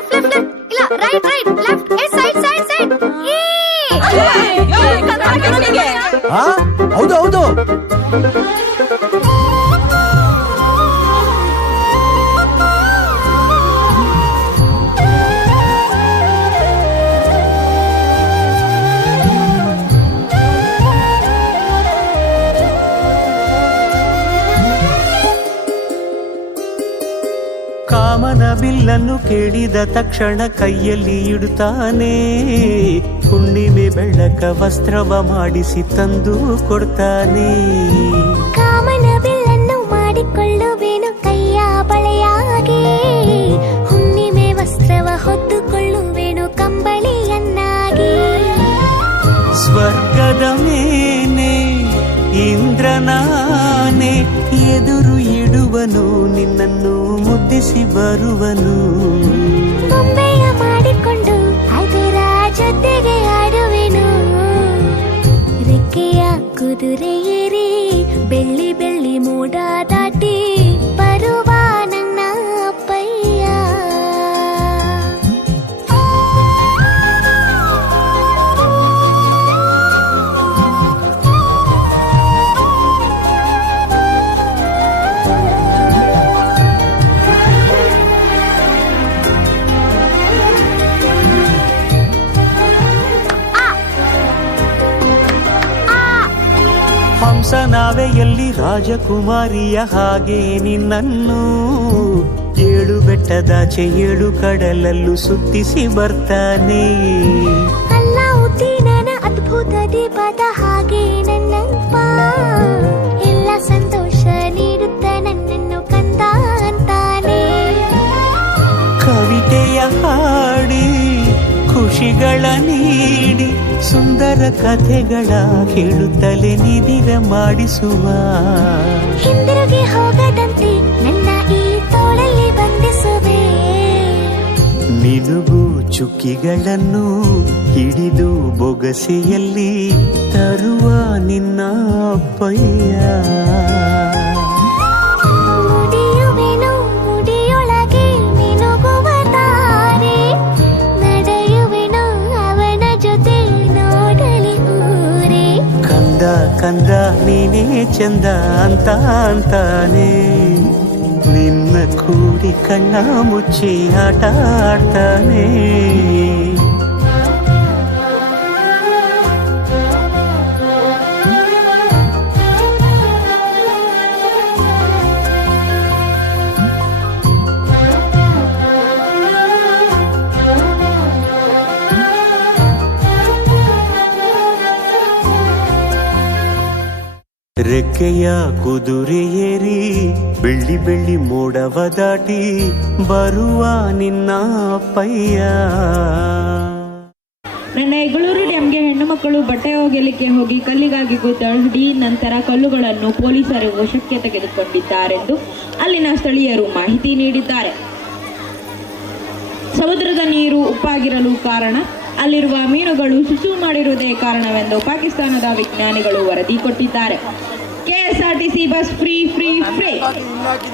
right right left side side side. ಹೌದು ಹೌದು. ಕಾಮನ ಬಿಲ್ಲನ್ನು ಕೇಳಿದ ತಕ್ಷಣ ಕೈಯಲ್ಲಿ ಇಡುತ್ತಾನೆ, ಹುಣ್ಣಿಮೆ ಬೆಳಕ ವಸ್ತ್ರವ ಮಾಡಿಸಿ ತಂದು ಕೊಡ್ತಾನೆ. ಕಾಮನ ಬಿಲ್ಲನ್ನು ಮಾಡಿಕೊಳ್ಳುವೆನು ಕೈಯ ಬಳೆಯಾಗಿ, ಹುಣ್ಣಿಮೆ ವಸ್ತ್ರವ ಹೊತ್ತುಕೊಳ್ಳುವೆನು ಕಂಬಳಿಯನ್ನಾಗಿ. ಸ್ವರ್ಗದ ಮೇಲೆ ಇಂದ್ರನಾನೆ ಎದುರು ಇಡುವನು, ನಿನ್ನನ್ನು ಮುದ್ದಿಸಿ ಬರುವನು. ಬೊಂಬೆಯ ಮಾಡಿಕೊಂಡು ಅದರ ಜೊತೆಗೆ ಆಡುವೆನು. ರೆಕ್ಕೆಯ ಕುದುರೆ ಏರಿ ಬೆಳ್ಳಿ ಬೆಳ್ಳಿ ಮೋಡ ದಾಟಿ ಬರುವ ನನ್ನ ಅಪ್ಪಯ್ಯ. ಹಂಸನಾವೆಯಲ್ಲಿ ರಾಜಕುಮಾರಿಯ ಹಾಗೆ ನಿನ್ನನ್ನು ಏಳು ಬೆಟ್ಟದಾಚೆ ಏಳು ಕಡಲಲ್ಲೂ ಸುತ್ತಿಸಿ ಬರ್ತಾನೆ. ಅಲ್ಲಾವುದ್ದೀನನ ಅದ್ಭುತ ದೀಪದ ಹಾಗೆ ನನ್ನಪ್ಪ ಎಲ್ಲ ಸಂತೋಷ ನೀಡುತ್ತ ನನ್ನನ್ನು ಕಂದ ಅಂತಾನೆ. ಕವಿತೆಯ ಹಾಡಿ ಖುಷಿಗಳ ನೀಡಿ ಸುಂದರ ಕಥೆಗಳ ಹೇಳುತ್ತಲೇ ನಿಧಿರ ಮಾಡಿಸುವ. ಹಿಂದಿರುಗಿ ಹೋಗದಂತೆ ನನ್ನ ಈ ತೋಳಲ್ಲಿ ಬಂಧಿಸುವೆ. ಮಿನುಗು ಚುಕ್ಕಿಗಳನ್ನು ಹಿಡಿದು ಬೊಗಸೆಯಲ್ಲಿ ತರುವ ನಿನ್ನ ಅಪ್ಪಯ್ಯ. ಮುಡಿಯುವೆನು ಮುಡಿಯೊಳಗೆ ಮಿನುಗುವ ತಾರೆ, ನಡೆಯುವೆನು ಅವನ ಜೊತೆ ನೋಡಲಿ ಊರೇ. ಕಂದ ಕಂದ ನೀನೇ ಚಂದ ಅಂತ ಅಂತಾನೆ, ನಿನ್ನ ಕೂಡಿ ಕಣ್ಣ ಮುಚ್ಚಿ ಆಟ ಆಡ್ತಾನೆ. ರೆಕ್ಕೆಯ ಕುದುರೆ ಏರಿ ಬೆಳ್ಳಿ ಬೆಳ್ಳಿ ಮೋಡವ ದಾಟಿ ಬರುವ ನಿನ್ನ ಅಪ್ಪಯ್ಯ. ನನ್ನ ಯಗಳೂರು ಡ್ಯಾಂಗೆ ಹೆಣ್ಣು ಮಕ್ಕಳು ಬಟ್ಟೆ ಒಗೆಯಲಿಕ್ಕೆ ಹೋಗಿ ಕಲ್ಲಿಗಾಗಿ ಗುದ್ದಾಡಿ ನಂತರ ಕಲ್ಲುಗಳನ್ನು ಪೊಲೀಸರು ವಶಕ್ಕೆ ತೆಗೆದುಕೊಂಡಿದ್ದಾರೆಂದು ಅಲ್ಲಿನ ಸ್ಥಳೀಯರು ಮಾಹಿತಿ ನೀಡಿದ್ದಾರೆ. ಸಮುದ್ರದ ನೀರು ಉಪ್ಪಾಗಿರಲು ಕಾರಣ ಅಲ್ಲಿರುವ ಮೀನುಗಳು ಸುಸು ಮಾಡಿರುವುದೇ ಕಾರಣವೆಂದು ಪಾಕಿಸ್ತಾನದ ವಿಜ್ಞಾನಿಗಳು ವರದಿ ಕೊಟ್ಟಿದ್ದಾರೆ. KSRTC bus free free free.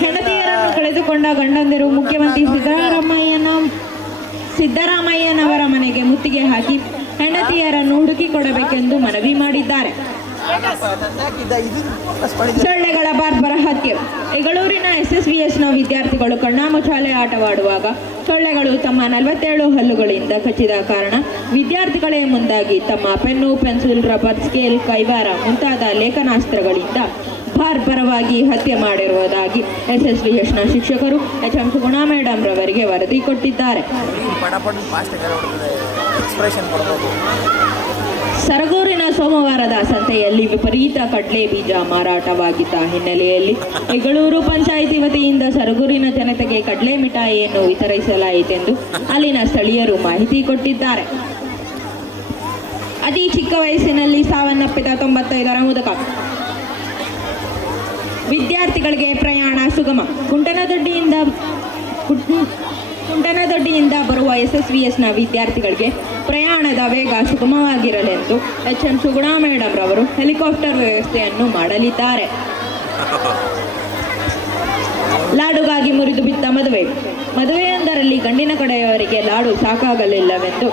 ಹೆಂಡತಿಯರನ್ನು ಕಳೆದುಕೊಂಡ ಗಂಡಂದಿರು ಮುಖ್ಯಮಂತ್ರಿ ಸಿದ್ದರಾಮಯ್ಯನವರ ಮನೆಗೆ ಮುತ್ತಿಗೆ ಹಾಕಿ ಹೆಂಡತಿಯರನ್ನು ಹುಡುಕಿಕೊಡಬೇಕೆಂದು ಮನವಿ ಮಾಡಿದ್ದಾರೆ. ಸೊಳ್ಳೆಗಳ ಬಾರ್ಬರ ಹತ್ಯೆ. ಬೆಂಗಳೂರಿನ SSVSನ ವಿದ್ಯಾರ್ಥಿಗಳು ಕಣ್ಣಾಮುಚ್ಚಾಲೆ ಆಟವಾಡುವಾಗ ಸೊಳ್ಳೆಗಳು ತಮ್ಮ 47 ಹಲ್ಲುಗಳಿಂದ ಕಚ್ಚಿದ ಕಾರಣ ವಿದ್ಯಾರ್ಥಿಗಳೇ ಮುಂದಾಗಿ ತಮ್ಮ ಪೆನ್ನು, ಪೆನ್ಸಿಲ್, ರಬ್ಬರ್, ಸ್ಕೇಲ್, ಕೈವಾರ ಮುಂತಾದ ಲೇಖನಾಸ್ತ್ರಗಳಿಂದ ಬಾರ್ಬರವಾಗಿ ಹತ್ಯೆ ಮಾಡಿರುವುದಾಗಿ SSVSನ ಶಿಕ್ಷಕರು HM ಸುಗುಣಾ ಮೇಡಮ್ ರವರಿಗೆ ವರದಿ ಕೊಟ್ಟಿದ್ದಾರೆ. ಸರಗೂರಿನ ಸೋಮವಾರದ ಸಂತೆಯಲ್ಲಿ ವಿಪರೀತ ಕಡ್ಲೆ ಬೀಜ ಮಾರಾಟವಾಗಿದ್ದ ಹಿನ್ನೆಲೆಯಲ್ಲಿ ಬೆಂಗಳೂರು ಪಂಚಾಯಿತಿ ವತಿಯಿಂದ ಸರಗೂರಿನ ಜನತೆಗೆ ಕಡ್ಲೆ ಮಿಠಾಯಿಯನ್ನು ವಿತರಿಸಲಾಯಿತೆಂದು ಅಲ್ಲಿನ ಸ್ಥಳೀಯರು ಮಾಹಿತಿ ಕೊಟ್ಟಿದ್ದಾರೆ. ಅತಿ ಚಿಕ್ಕ ವಯಸ್ಸಿನಲ್ಲಿ ಸಾವನ್ನಪ್ಪಿದ 95ರ ಮುದುಕ. ವಿದ್ಯಾರ್ಥಿಗಳಿಗೆ ಪ್ರಯಾಣ ಸುಗಮ. ಕುಂಟನದೊಡ್ಡಿಯಿಂದ ಬರುವ SSVSನ ವಿದ್ಯಾರ್ಥಿಗಳಿಗೆ ಪ್ರಯಾಣದ ವೇಗ ಸುಗಮವಾಗಿರಲೆಂದು HM ಸುಗುಣಾ ಮೇಡಮ್ ರವರು ಹೆಲಿಕಾಪ್ಟರ್ ವ್ಯವಸ್ಥೆಯನ್ನು ಮಾಡಲಿದ್ದಾರೆ. ಲಾಡುಗಾಗಿ ಮುರಿದು ಬಿದ್ದ ಮದುವೆಯೊಂದರಲ್ಲಿ ಗಂಡಿನ ಕಡೆಯವರಿಗೆ ಲಾಡು ಸಾಕಾಗಲಿಲ್ಲವೆಂದು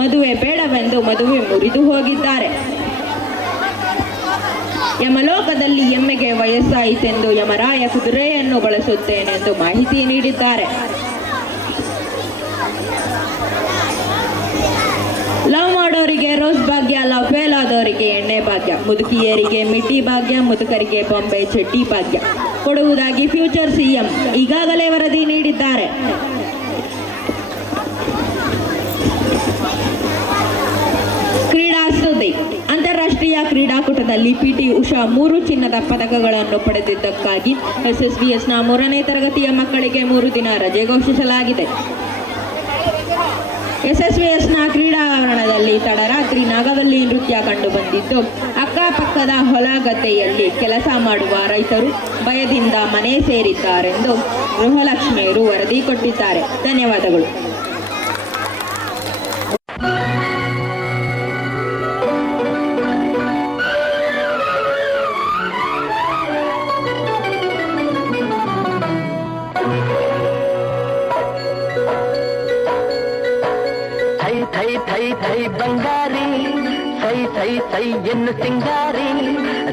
ಮದುವೆ ಬೇಡವೆಂದು ಮದುವೆ ಮುರಿದು ಹೋಗಿದ್ದಾರೆ. ಯಮಲೋಕದಲ್ಲಿ ಎಮ್ಮೆಗೆ ವಯಸ್ಸಾಯಿತೆಂದು ಯಮರಾಯ ಕುದುರೆಯನ್ನು ಬಳಸುತ್ತೇನೆಂದು ಮಾಹಿತಿ ನೀಡಿದ್ದಾರೆ. ಲವ್ ಮಾಡೋರಿಗೆ ರೋಸ್ ಭಾಗ್ಯ, ಲವ್ ಫೇಲ್ ಆದವರಿಗೆ ಎಣ್ಣೆ ಭಾಗ್ಯ, ಮುದುಕಿಯರಿಗೆ ಮಿಟ್ಟಿ ಭಾಗ್ಯ, ಮುದುಕರಿಗೆ ಬಾಂಬೆ ಚಟ್ಟಿ ಭಾಗ್ಯ ಕೊಡುವುದಾಗಿ ಫ್ಯೂಚರ್ CM ಈಗಾಗಲೇ ವರದಿ ನೀಡಿದ್ದಾರೆ. ಕ್ರೀಡಾ ಸುದ್ದಿ. ಅಂತಾರಾಷ್ಟ್ರೀಯ ಕ್ರೀಡಾಕೂಟದಲ್ಲಿ PT ಉಷಾ 3 ಚಿನ್ನದ ಪದಕಗಳನ್ನು ಪಡೆದಿದ್ದಕ್ಕಾಗಿ SSVSನ 3ನೇ ತರಗತಿಯ ಮಕ್ಕಳಿಗೆ 3 ದಿನ ರಜೆ ಘೋಷಿಸಲಾಗಿದೆ. SSVSನ ಕ್ರೀಡಾಂಗಣದಲ್ಲಿ ತಡರಾತ್ರಿ ನಾಗವಲ್ಲಿ ನೃತ್ಯ ಕಂಡುಬಂದಿದ್ದು, ಅಕ್ಕಪಕ್ಕದ ಹೊಲ ಗದ್ದೆಯಲ್ಲಿ ಕೆಲಸ ಮಾಡುವ ರೈತರು ಭಯದಿಂದ ಮನೆ ಸೇರಿದ್ದಾರೆಂದು ಗೃಹಲಕ್ಷ್ಮಿಯರು ವರದಿ ಕೊಟ್ಟಿದ್ದಾರೆ. ಧನ್ಯವಾದಗಳು. ಥೈ ಥೈ ಬಂಗಾರಿ, ಸೈ ಸೈ ಸೈ ಎನ್ನು ಸಿಂಗಾರಿ,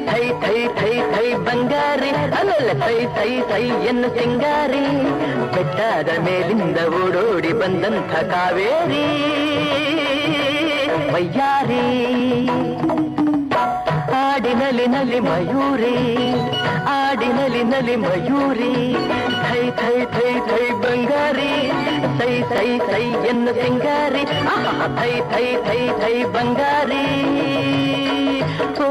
ಥೈ ಥೈ ಥೈ ಥೈ ಬಂಗಾರಿ, ಅಲ್ಲಲ್ಲ ಸೈ ಸೈ ಸೈ ಎನ್ನು ಸಿಂಗಾರಿ, ಬೆಟ್ಟದ ಮೇಲಿಂದ ಓಡೋಡಿ ಬಂದಂಥ ಕಾವೇರಿ ವಯ್ಯಾರಿ, ಆಡಿನಲಿ ಮಯೂರಿ, ಆಡಿನಲಿ ಮಯೂರಿ, ಥೈ ಥೈ ಥೈ ಥೈ ಬಂಗಾರಿ, ಸೈ ಸೈ ಸೈ ಎನ್ನು ಸಿಂಗಾರಿ, ಥೈ ಥೈ ಥೈ ಥೈ ಬಂಗಾರಿ. ಓ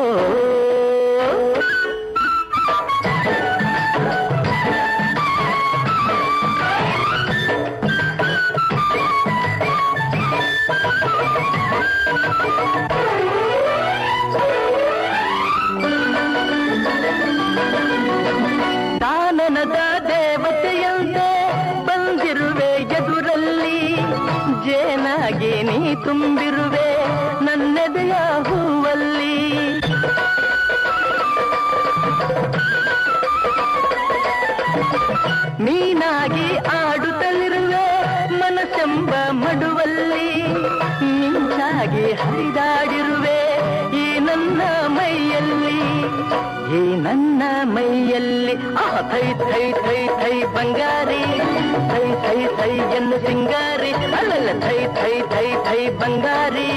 ದಾನನದ ದೇವತೆಯಂತೆ ಬಂದಿರುವೆ ಎದುರಲ್ಲಿ, ಜೇನಾಗಿ ನೀ ತುಂಬಿರುವೆ ನನ್ನೆದೆಯ ಹೂವಲ್ಲಿ, ಮೀನಾಗಿ ಆಡುತ್ತಲಿರುವೆ ಮನಸ್ಸೆಂಬ ಮಡುವಲ್ಲಿ, ಮಿಂಚಾಗಿ ಹರಿದಾಡಿರುವೆ ಈ ನನ್ನ ಮೈಯಲ್ಲಿ, ಈ ನನ್ನ ಮೈಯಲ್ಲಿ. ಥೈ ಥೈ ಥೈ ಥೈ ಬಂಗಾರಿ, ಥೈ ಥೈ ಥೈ ಎನ್ನು ಸಿಂಗಾರಿ, ಅಲ್ಲಲ್ಲ ಥೈ ಥೈ ಥೈ ಥೈ ಬಂಗಾರಿ.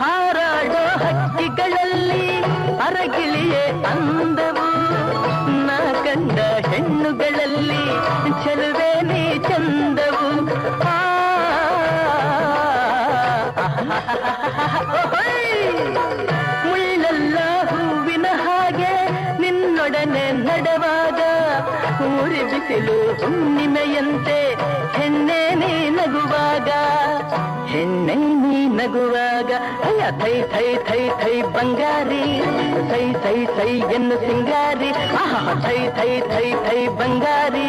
ಹಾರಾಡೋ ಹಕ್ಕಿಗಳಲ್ಲಿ ಅರಗಿಳಿಯೇ ಅಂದವು, ನಾ ಕಂಡ ಹೆಣ್ಣುಗಳಲ್ಲಿ ಚೆಲುವೆ ನೀ ಚಂದವು. ಮುಳ್ಳೆಲ್ಲ ಹೂವಿನ ಹಾಗೆ ನಿನ್ನ ಅವನೊಡನೆ ನಡೆವಾಗ ಊರಿ ಬಿಸಿಲು ಹುಣ್ಣಿಮೆಯಂತೆ ಹೆಣ್ಣೆ ನೀ ನಗುವಾಗ ಹೆಣ್ಣೆ ನೀ ನಗುವಾಗ ಅಯ್ಯ ಥೈ ಥೈ ಥೈ ಥೈ ಬಂಗಾರಿ ಸೈ ಸೈ ಸೈ ಎನ್ನು ಸಿಂಗಾರಿ ಆಹಾ ಥೈ ಥೈ ಥೈ ಥೈ ಬಂಗಾರಿ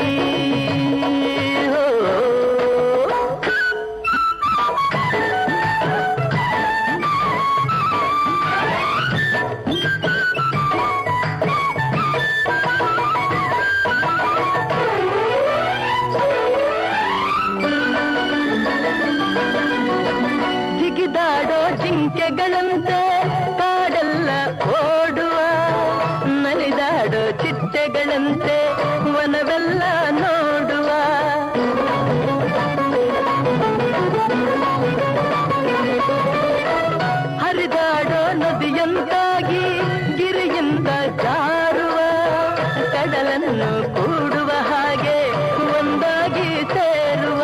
ಜಿಗಿದಾಡೋ ಜಿಂಕೆಗಳಂತೆ ಕಾಡೆಲ್ಲ ಓಡುವ ನಲಿದಾಡೋ ಚಿಟ್ಟೆಗಳಂತೆ ವನವೆಲ್ಲ ನೋಡುವ ಹರಿದಾಡೋ ನದಿಯಂತಾಗಿ ಗಿರಿಯಿಂದ ಜಾರುವ ಕಡಲನ್ನು ಕೂಡುವ ಹಾಗೆ ಒಂದಾಗಿ ಸೇರುವ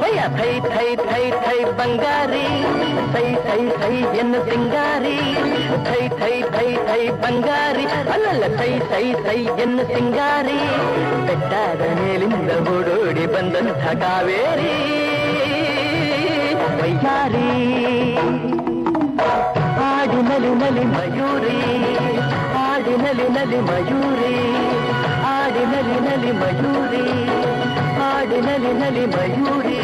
ಹೊಯ್ಯ ಥೈ ಥೈ ಥೈ ಥೈ ಬಂಗಾರಿ ಸೈ ಸೈ ಸೈ ಎನ್ನು ಸಿಂಗಾರಿ ಥೈ ಥೈ ಥೈ ಥೈ ಬಂಗಾರಿ ಅಲ್ಲಲ್ಲ ಸೈ ಸೈ ಸೈ ಎನ್ನು ಸಿಂಗಾರಿ ಬೆಟ್ಟದ ಮೇಲಿಂದ ಓಡೋಡಿ ಬಂದಂಥ ಕಾವೇರಿ ವೈಯಾರಿ ಆಡಿನಲಿ ನಲಿ ಮಯೂರಿ ಆಡಿನಲಿ ನಲಿ ಮಯೂರಿ ಆಡಿನಲಿ ನಲಿ ಮಯೂರಿ ಆಡಿನಲಿ ನಲಿ ಮಯೂರಿ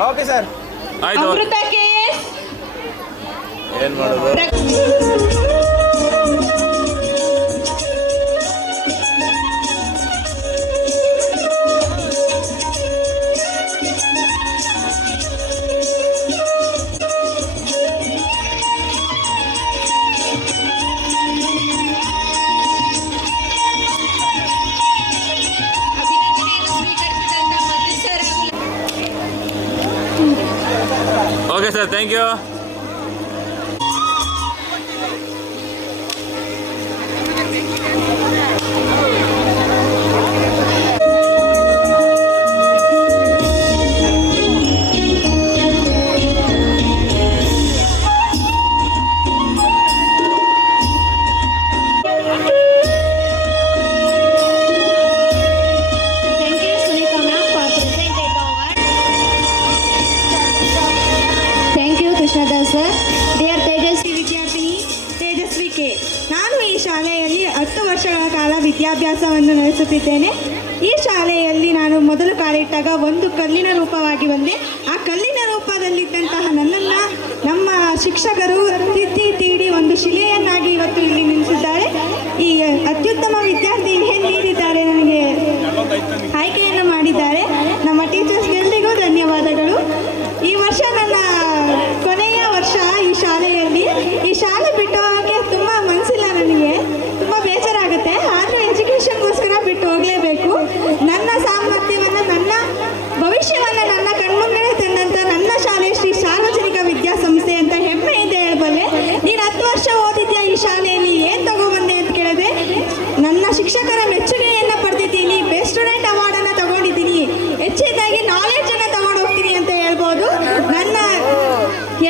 ಓಕೆ ಸರ್. ಆಯ್ತು. ಅಮೃತ KS. ಏನ್ ಮಾಡೋದು? Okay sir, thank you. Sir, dear Tejaswi ವಿದ್ಯಾರ್ಥಿನಿ ತೇಜಸ್ವಿ ಕೆ. ನಾನು ಈ ಶಾಲೆಯಲ್ಲಿ 10 ವರ್ಷಗಳ ಕಾಲ ವಿದ್ಯಾಭ್ಯಾಸವನ್ನು ನಡೆಸುತ್ತಿದ್ದೇನೆ. ಈ ಶಾಲೆಯಲ್ಲಿ ನಾನು ಮೊದಲು ಕಾಲಿಟ್ಟಾಗ ಒಂದು ಕಲ್ಲಿನ ರೂಪವಾಗಿ ಬಂದೆ. ಆ ಕಲ್ಲಿನ ರೂಪದಲ್ಲಿದ್ದಂತಹ ನನ್ನನ್ನು ನಮ್ಮ ಶಿಕ್ಷಕರು ತಿದ್ದಿ ತೀಡಿ ಒಂದು ಶಿಲೆಯನ್ನಾಗಿ ಇವತ್ತು ಇಲ್ಲಿ ನಿಲ್ಲಿಸಿದ್ದಾರೆ. ಈ ಅತ್ಯುತ್ತಮ ವಿದ್ಯಾರ್ಥಿ ಏನು ನೀಡಿದ್ದಾರೆ, ನನಗೆ ಆಯ್ಕೆಯನ್ನು ಮಾಡಿದ್ದಾರೆ. ನಮ್ಮ ಟೀಚರ್ಸ್ಗೆಲ್ಲರಿಗೂ ಧನ್ಯವಾದಗಳು. ಈ ವರ್ಷ ನನ್ನ ಕೊನೆಯ ವರ್ಷ ಈ ಶಾಲೆಯಲ್ಲಿ. ಈ ಶಾಲೆ ಬಿಟ್ಟು ಹೋಗೋಕ್ಕೆ ತುಂಬ ಮನಸ್ಸಿಲ್ಲ, ನನಗೆ ತುಂಬ ಬೇಜಾರಾಗುತ್ತೆ. ಆದರೆ ಎಜುಕೇಷನ್ಗೋಸ್ಕರ ಬಿಟ್ಟು ಹೋಗಲೇಬೇಕು. ನನ್ನ ಸಾಮರ್ಥ್ಯವನ್ನು, ನನ್ನ ಭವಿಷ್ಯವನ್ನು ನನ್ನ ಕಣ್ಮುಂದೆ ತಂದಂಥ ನನ್ನ ಶಾಲೆ ಶ್ರೀ ಸಾರ್ವಜನಿಕ ವಿದ್ಯಾಸಂಸ್ಥೆ ಅಂತ ಹೆಮ್ಮೆಯಿಂದ ಹೇಳಬಲ್ಲೆ. ನೀನು 10 ವರ್ಷ ಓದಿದ್ಯಾ ಈ ಶಾಲೆಯಲ್ಲಿ, ಏನು ತಗೊಬಂದೆ ಅಂತ ಕೇಳಿದ್ರೆ ನನ್ನ ಶಿಕ್ಷಕರ ಮೆಚ್ಚುಗೆಯನ್ನು ಪಡೆದಿದ್ದೀನಿ, ಬೆಸ್ಟ್ ಸ್ಟೂಡೆಂಟ್ ಅವಾರ್ಡನ್ನು ತಗೊಂಡಿದ್ದೀನಿ, ಹೆಚ್ಚಿನದಾಗಿ ನಾಲೆಡ್ಜನ್ನು ತಗೊಂಡು ಹೋಗ್ತೀನಿ ಅಂತ ಹೇಳ್ಬೋದು. ನನ್ನ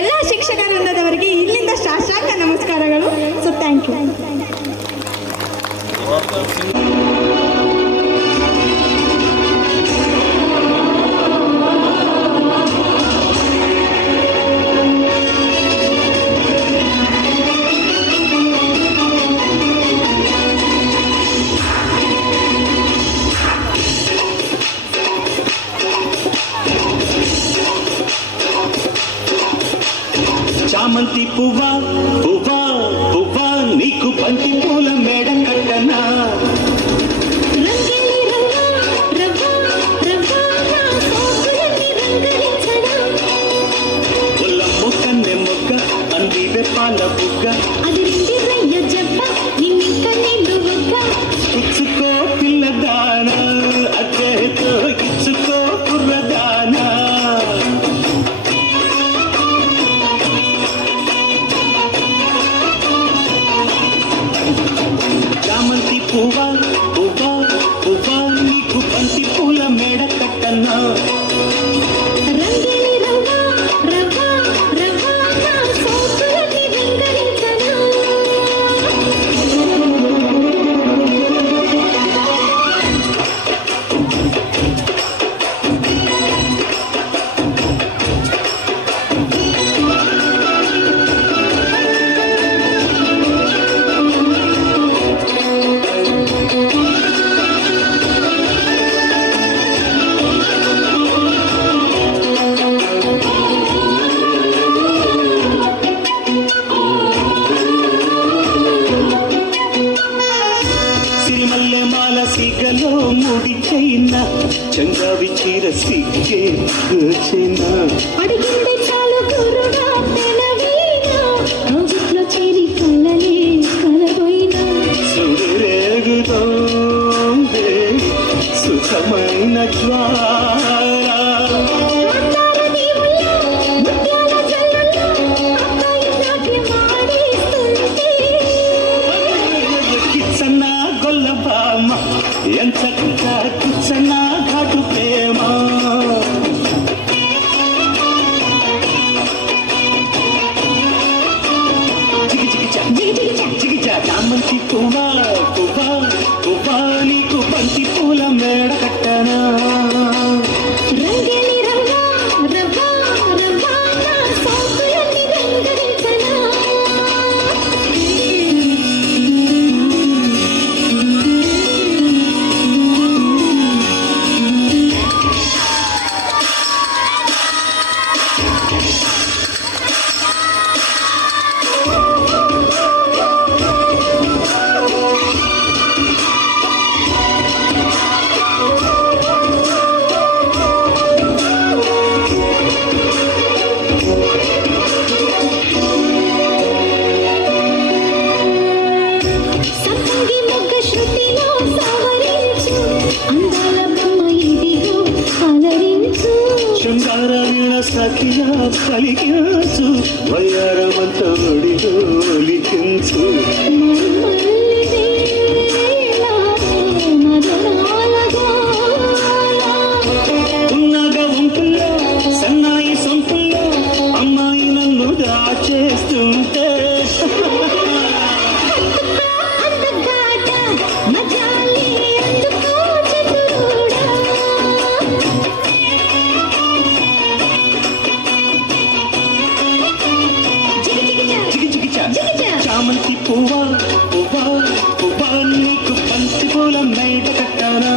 ಎಲ್ಲ ಶಿಕ್ಷಕ ವೃಂದದವರಿಗೆ ಇಲ್ಲಿಂದ ಸಾಷ್ಟಾಂಗ ನಮಸ್ಕಾರಗಳು. So thank you. చామంతి పువ్వా పువ్వా పువ్వా నీకు బంతి పూల మేడ కట్టనా, పుల్లమ్మ కన్నె మొగ్గ అందివే పాల బుగ్గ, ఇచ్చుకో పిల్లదానా అద్దెతో ఇచ్చుకో కుర్రదానా. చామంతి పువ్వా పువ్వా పువ్వా నీకు బంతి పూల మేడ కట్టనా, సిరిమల్లె మాల సిగలో ముడి చైన, చంగావి చీర సిగ్గే చైనా, అడిగింది చాలు గురుగా పెనవీనా, రోజుట్లో చేరి కళ్ళలే కలబోయినా, సురేగుతోందే సుఖమైన జ్వాల, కిచ్చన్న గొల్ల బామ్మ ఎంచక్క కిచ్చన్న ఘాటు ప్రేమ. ಸಾವಿರ ಸಖಿಯ ಪಲಿಕಿಸು ವಯ್ಯಾರಮಂತ ಹೊಡಿದು ಒಲಿಕಿಸು ఉన్నాగ ఉంపుల్లో సన్నాయి సొంపుల్లో అమ్మాయి నన్ను దాచేస్తుంటే చామంతి పువ్వా పువ్వా పువ్వా నీకు బంతి పూల మేట కట్టానా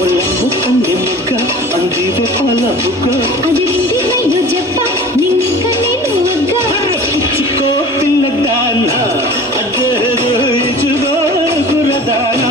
ఒళ్ళమ్ము కంది ముగ్గ అందివే పాల బుగ్గ పుచ్చుకో పిల్లదానా అద్దెదో ఇచుగో గురదానా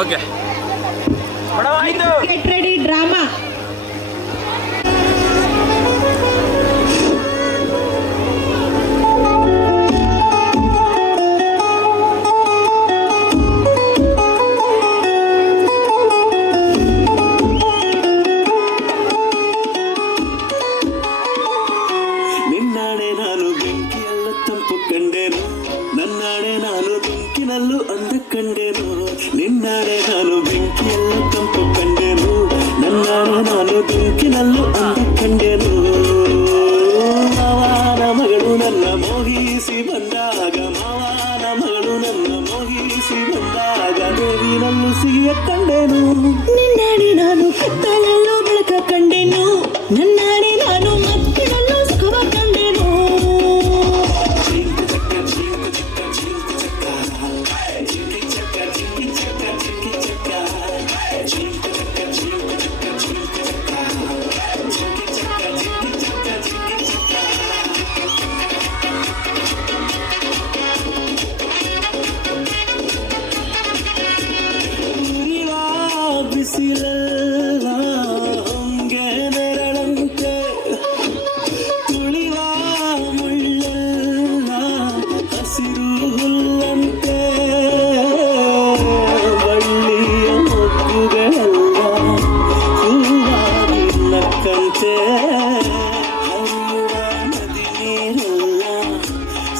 ಓಕೆ ಗೆಟ್ ರೆಡಿ ಡ್ರಾಮಾ. ನಿನ್ನಾಣೆ ನಾನು ಬೆಂಕಿಯಲ್ಲ ತಂಪು ಕಂಡೆನು ನನ್ನಾಣೆ ನಾನು ಬೆಂಕಿನಲ್ಲೂ ಅಂದ ಕಂಡೆನು ನಿನ್ನಾಣೆ ನಾನು ಬೆಂಕಿಯಲ್ಲ ತಂಪು ಕಂಡೆನು ನನ್ನಾಣೆ ನಾನು ಬೆಂಕಿನಲ್ಲೂ ಅಂದ ಕಂಡೆನು ಮಾವನ ಮಗಳು ನನ್ನ ಮೋಹಿಸಿ ಬಂದಾಗ ಮಾವನ ಮಗಳು ನನ್ನ ಮೋಹಿಸಿ ಬಂದಾಗ ದೇವಿನಲ್ಲೂ ಸಿಹಿಯ ಕಂಡೆನು ನಿನ್ನಾಣೆ ನಾನು ಕತ್ತಲಲ್ಲೂ ಬೆಳಕ ಕಂಡೆನು ನನ್ನಾಣೆ ನಾನು ಮತ್ತಿನಲ್ಲೂ ಸುಖವ ಕಂಡೆನು ಬಿಸಿಲಲ್ಲ ಹೊಂಗೆ ನೆರಳಂತೆ ತುಳಿವ ಮುಳ್ಳೆಲ್ಲ ಹಸಿರು ಹುಲ್ಲಂತೆ ಬಳ್ಳಿಯ ಮೊಗ್ಗುಗಳೆಲ್ಲ ಹೂವಾಗಿ ನಕ್ಕಂತೆ ಹರಿಯುವ ನದಿ ನೀರೆಲ್ಲ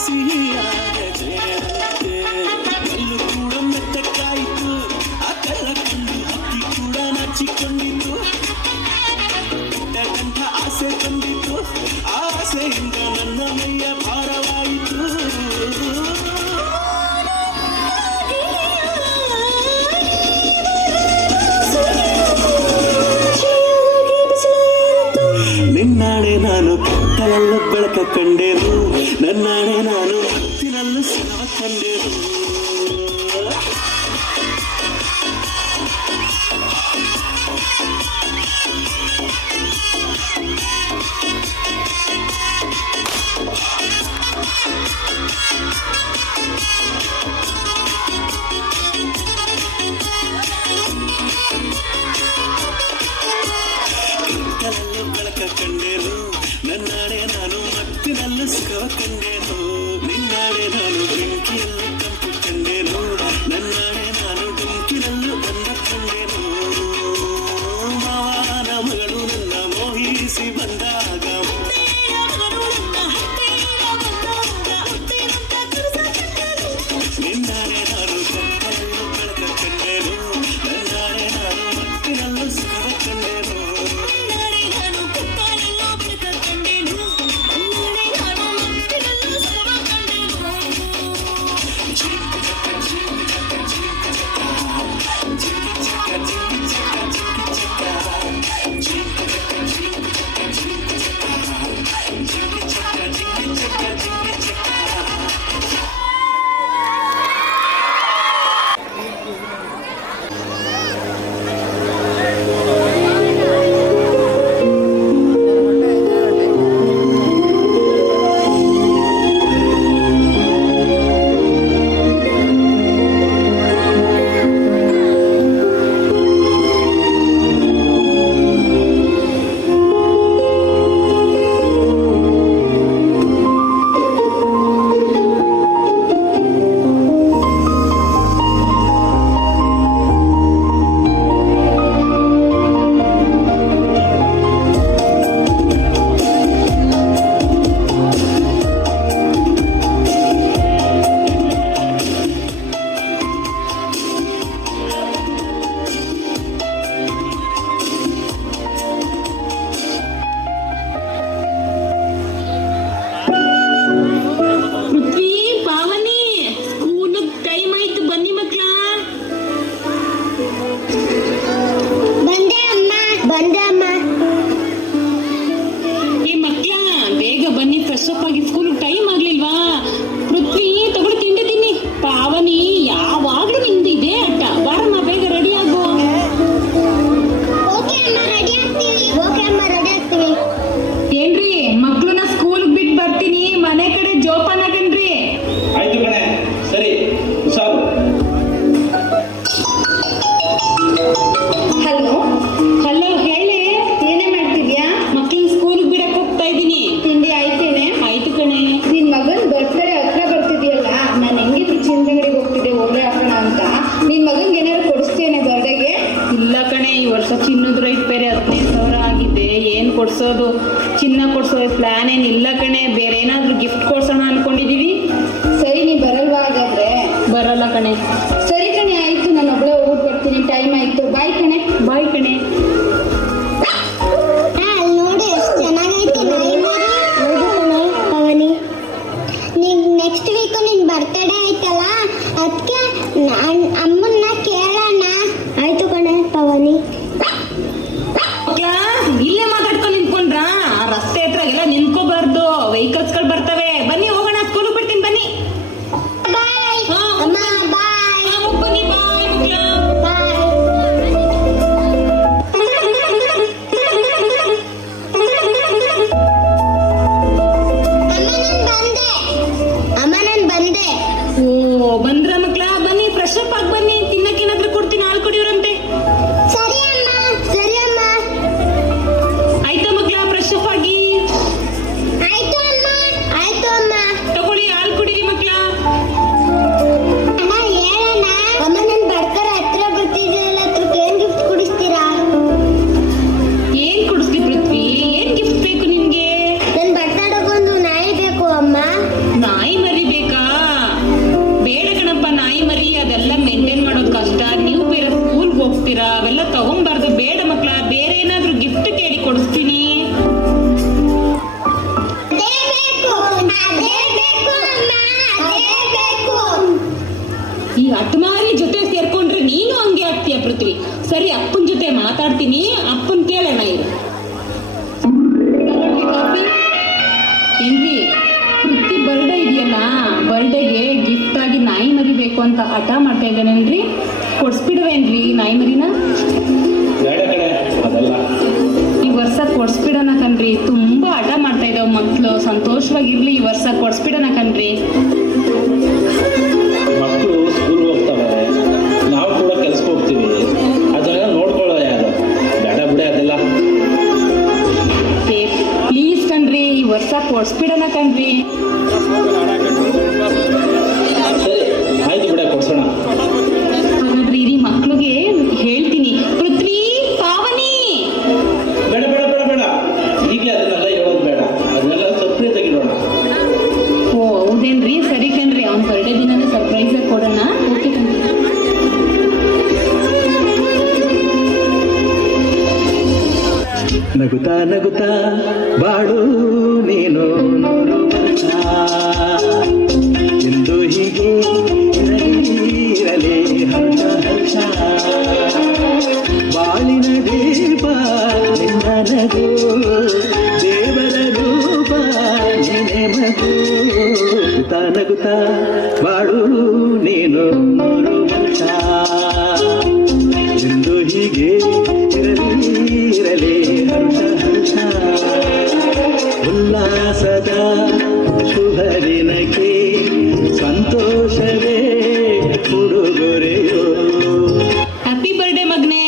ಸಿಹಿಯಾದ ಜೇನಂತೆ ಕಲ್ಲು ಕೂಡ ಮೆತ್ತಕ್ಕಾಯಿತು ಆ ಕಲ್ಲ ಕಂಡು ಹಕ್ಕಿ ಕೂಡ ನಾಚಿಕೊಂಡಿತು ಕಂಠ ಆಸೆ ಬಂದಿತು ಆಸೆಯಿಂದ ನನ್ನ ಮೈಯ ಭಾರವಾಯಿತು ನಿನ್ನಾಣೆ ನಾನು ಕತ್ತಲಲ್ಲೂ ಬೆಳಕ ಕಂಡೆನು ನನ್ನಾಣೆ ನಾನು ಮತ್ತಿನಲ್ಲೂ ಸಿನವ ಕಂಡೆನು ಕತ್ತಲಲ್ಲೂ ಬೆಳಕ ಕಂಡೆನು ನನ್ನಾಣೆ ನಾನು ಮತ್ತಿನಲ್ಲೂ ಸುಖವ ಕಂಡೆನು ನಿನ್ನಾಣೆ ನಾನು ಬೆಂಕಿಯಲ್ಲೂ ತಂಪು ಕಂಡೆನು ನನ್ನಾಣೆ ನಾನು ಬೆಂಕಿನಲ್ಲೂ ಅಂದ ಕಂಡೆನು ಮಾವನ ಮಗಳು ನನ್ನ ಮೋಹಿಸಿ ಬಂದಾಗ ನಿನ್ನಾಣೆ ನಾನು ಕತ್ತಲಲ್ಲೂ ಬೆಳಕ ಕಂಡೆನು ನನ್ನಾಣೆ ನಾನು ಮತ್ತಿನಲ್ಲೂ ಸುಖವ ಕಂಡೆನು ಕೊಡ್ಸೋದು. ಚಿನ್ನ ಕೊಡ್ಸೋ ಪ್ಲಾನ್ ಏನಿಲ್ಲ ಕಣೆ, ಬೇರೆ ಏನಾದ್ರೂ ಗಿಫ್ಟ್ ಕೊಡ್ಸೋಣ ಅನ್ಕೊಂಡಿದೀವಿ. ಸರಿ, ನೀ ಬರಲ್ವಾ ಹಾಗಾದ್ರೆ? ಬರಲ್ಲ ಕಣೆ. ಸರಿ ಕಣೆ, ಆಯ್ತು, ನಾನು ಒಬ್ಳೆ ಹೋಗ್ಬಿಟ್ಟು ಬರ್ತೀನಿ, ಟೈಮ್ ಆಯ್ತು. ಬಾಯ್ ಕಣೆ. ಬಾಯ್ ಕಣೆ. ಅಲ್ಲಿ ನೋಡಿ ಎಷ್ಟು ಚೆನ್ನಾಗೈತೆ ನಾಯಿ ಮರಿ. ಹೌದು ಕಣೆ ಪವನಿ, ನೆಕ್ಸ್ಟ್ ವೀಕು ನಿನ್ ಬರ್ತಡೇ ಆಯ್ತಲ್ಲ, ಅದಕ್ಕೆ ಅಮ್ಮನ್ನ ಕೇಳೋಣ. ಆಯ್ತು ಕಣೆ ಪವನಿ. ಇಲ್ಲೇ ಮಾತಾಡ್ಕೊಂಡು ನಿಂತ್ಕೊಂಡ್ರ? ಆ ರಸ್ತೆ ಹತ್ರಗೆಲ್ಲ ನಿಂತ್ಕೋಬಾರ್ದು, ವೆಹಿಕಲ್ಸ್ಗಳು ಬರ್ತವೆ. ಬನ್ನಿ ಹೋಗೋಣ, ಸ್ಕೂಲ್ ಬಿಡ್ತೀನಿ ಬನ್ನಿ. ಬಾಯ್ ಅಮ್ಮ, ಬಾಯ್. ಬನ್ನಿ, ಬಾಯ್ ಮಕ್ಳ. ಅಮ್ಮ ನಾನು ಬಂದೆ. ಓ ಬಂದ್ರ ಮಕ್ಳ, ಬನ್ನಿ ಫ್ರೆಶ್ ಅಪ್ ಆಗಿ ಬನ್ನಿ. ತಿನ್ನಕ್ಕೇನಾದ್ರೂ ಕೊಡ್ತೀನಿ, ಹಾಲು ಕುಡಿಯೋರಂತೆ. ಸರಿ ಅಮ್ಮ, ಸರಿ ಅಮ್ಮ. ಆಯ್ತಾ ಮಕ್ಳ, ಫ್ರೆಶ್ ಅಪ್ ಆಗಿ. ಆಯ್ತು ಅಮ್ಮ, ಆಯ್ತು ಅಮ್ಮ. ತಗೊಳ್ಳಿ, ಹಾಲು ಕುಡೀರಿ ಮಕ್ಳ. ಅಣ್ಣ ಹೇಳಣ್ಣ. ಅಮ್ಮ ನನ್ ಬರ್ತಾರೆ ಹತ್ರ ಬರ್ತಿದ್ದೀರಲ್ಲ, ಹತ್ರಕ್ಕೆ ಏನ್ ಗಿಫ್ಟ್ ಕೊಡಿಸ್ತೀರಾ? ಏನ್ ಕೊಡಿಸ್ತಿ ಪೃಥ್ವಿ? ಏನ್ ಗಿಫ್ಟ್ ಬೇಕು ನಿನ್ಗೆ? ನನ್ ಬರ್ತಡೇಗೊಂದು ನಾಯಿ ಬೇಕು ಅಮ್ಮ. ನಾಯಿ ಮರಿ ಬೇಕಾ? ಬೇಡ ಕಣಪ್ಪ, ನಾಯಿ ಮರಿ ಅದೆಲ್ಲ ಮೇಂಟೈನ್ ಮಾಡೋದು ಕಷ್ಟ. ನೀವು ಬೇರೆ ಸ್ಕೂಲ್ಗೆ ಹೋಗ್ತೀರಾ, ಅವೆಲ್ಲ ತಗೊಂಬಾರ್ದು. ಬೇಡ ಮಕ್ಳ, ಬೇರೆ ಏನಾದ್ರೂ ಗಿಫ್ಟ್ ಕೇಳಿ ಕೊಡಿಸ್ತೀನಿ. ಅದೇ ಬೇಕು, ಅದೇ ಬೇಕು ಅಮ್ಮ, ಅದೇ ಬೇಕು. ಈ ಹಠಮಾರಿ ಜೊತೆ ಸೇರ್ಕೊಂಡ್ರೆ ನೀನು ಹಂಗೆ ಆಗ್ತೀಯ ಪೃಥ್ವಿ. ಸರಿ, ಅಪ್ಪನ ಜೊತೆ ಮಾತಾಡ್ತೀನಿ, ಅಪ್ಪನ್ ಕೇಳೋಣ ಇರು. ಕಾಫಿ ಏನ್ರಿ? ಪೃಥ್ವಿ ಬರ್ಡೇ ಇದೆಯಲ್ಲ, ಬರ್ಡೇಗೆ ಗಿಫ್ಟ್ ಆಗಿ ನಾಯಿ ಮರಿ ಬೇಕು ಅಂತ ಹಠ ಮಾಡ್ತಾ ಇದ್ದಾನೇನ್ರಿ? ಕೊಡ್ಸ್ಬಿಡುವೇನ್ರಿ ನಾಯಿ ಮರಿನ? ಬೇಡ ಕಡೆ ಅದಲ್ಲ. ಈ ವರ್ಷ ಕೊಡ್ಸ್ಬಿಡೋಣ ಕಣ್ರಿ, ತುಂಬಾ ಹಠ ಮಾಡ್ತಾ ಇದ್ದಾವ ಮಕ್ಳು. ಸಂತೋಷವಾಗಿರ್ಲಿ, ಈ ವರ್ಷ ಕೊಡ್ಸ್ಬಿಡೋಣ ಕಣ್ರಿ. ಮಕ್ಕಳು ಸ್ಕೂಲ್ಗೆ ಹೋಗ್ತಾವೆ, ನಾವು ಕೂಡ ಕೆಲ್ಸಕ್ಕೆ ಹೋಗ್ತೀವಿ, ಅದನ್ನೆಲ್ಲ ನೋಡ್ಕೊಳ್ಳೋ ಯಾರು? ಬೇಡ ಬಿಡೆ ಅದೆಲ್ಲ. ಪ್ಲೀಸ್ ಕಣ್ರಿ, ಈ ವರ್ಷ ಕೊಡ್ಸ್ಬಿಡೋಣ ಕಣ್ರಿ. ಸರಿ ಆಯ್ತು ಬಿಡ, ಕೊಡ್ಸೋಣ. ಹಾಗಾದ್ರೆ ಇರಿ, ಮಕ್ಳಿಗೆ ಹೇಳ್ತೀನಿ. ಪೃಥ್ವಿ, ಪಾವನಿ. ಬೇಡ ಬೇಡ ಬೇಡ ಬೇಡ, ಹೀಗೆ ಅದನ್ನೆಲ್ಲ ಹೇಳೋದು ಬೇಡ, ಅದನ್ನೆಲ್ಲ ಸರ್ಪ್ರೈಸ್ ಆಗಿಡೋಣ. ಓ ಹೌದೇನ್ರಿ? ಸರಿ ಕಣ್ರಿ, ಅವ್ನ ಬರ್ಡೇ ದಿನನೇ ಸರ್ಪ್ರೈಸ್ ಆಗಿ ಕೊಡೋಣ. ಓಕೆ ಕಣ್ರಿ. ನಗುತ್ತಾ ನಗುತ್ತಾ ಬಾಳು ನೀನು ನೂರು ವರ್ಷ, ಎಂದು ಹೀಗೆ ಇರಲಿ ಹರ್ಷ ಹರ್ಷ. ಬಾಳಿನ ದೀಪ ನಿನ್ನ ನಗು, ದೇವರ ರೂಪ ನಿನೆ ಮಗು. ನಗುತ್ತಾ ನಗುತ್ತಾ ಬಾಳು ನೀನು ನೂರು ವರ್ಷ, ಎಂದು ಹೀಗೆ ಇರಲಿ ಹರ್ಷ ಹರ್ಷ. ಉಲ್ಲಾಸದ ಶುಭ ದಿನಕ್ಕೆ ಸಂತೋಷವೇ ಉಡುಗೊರೆಯೋ. ಹ್ಯಾಪಿ ಬರ್ಡೇ ಮಗ್ನೆ,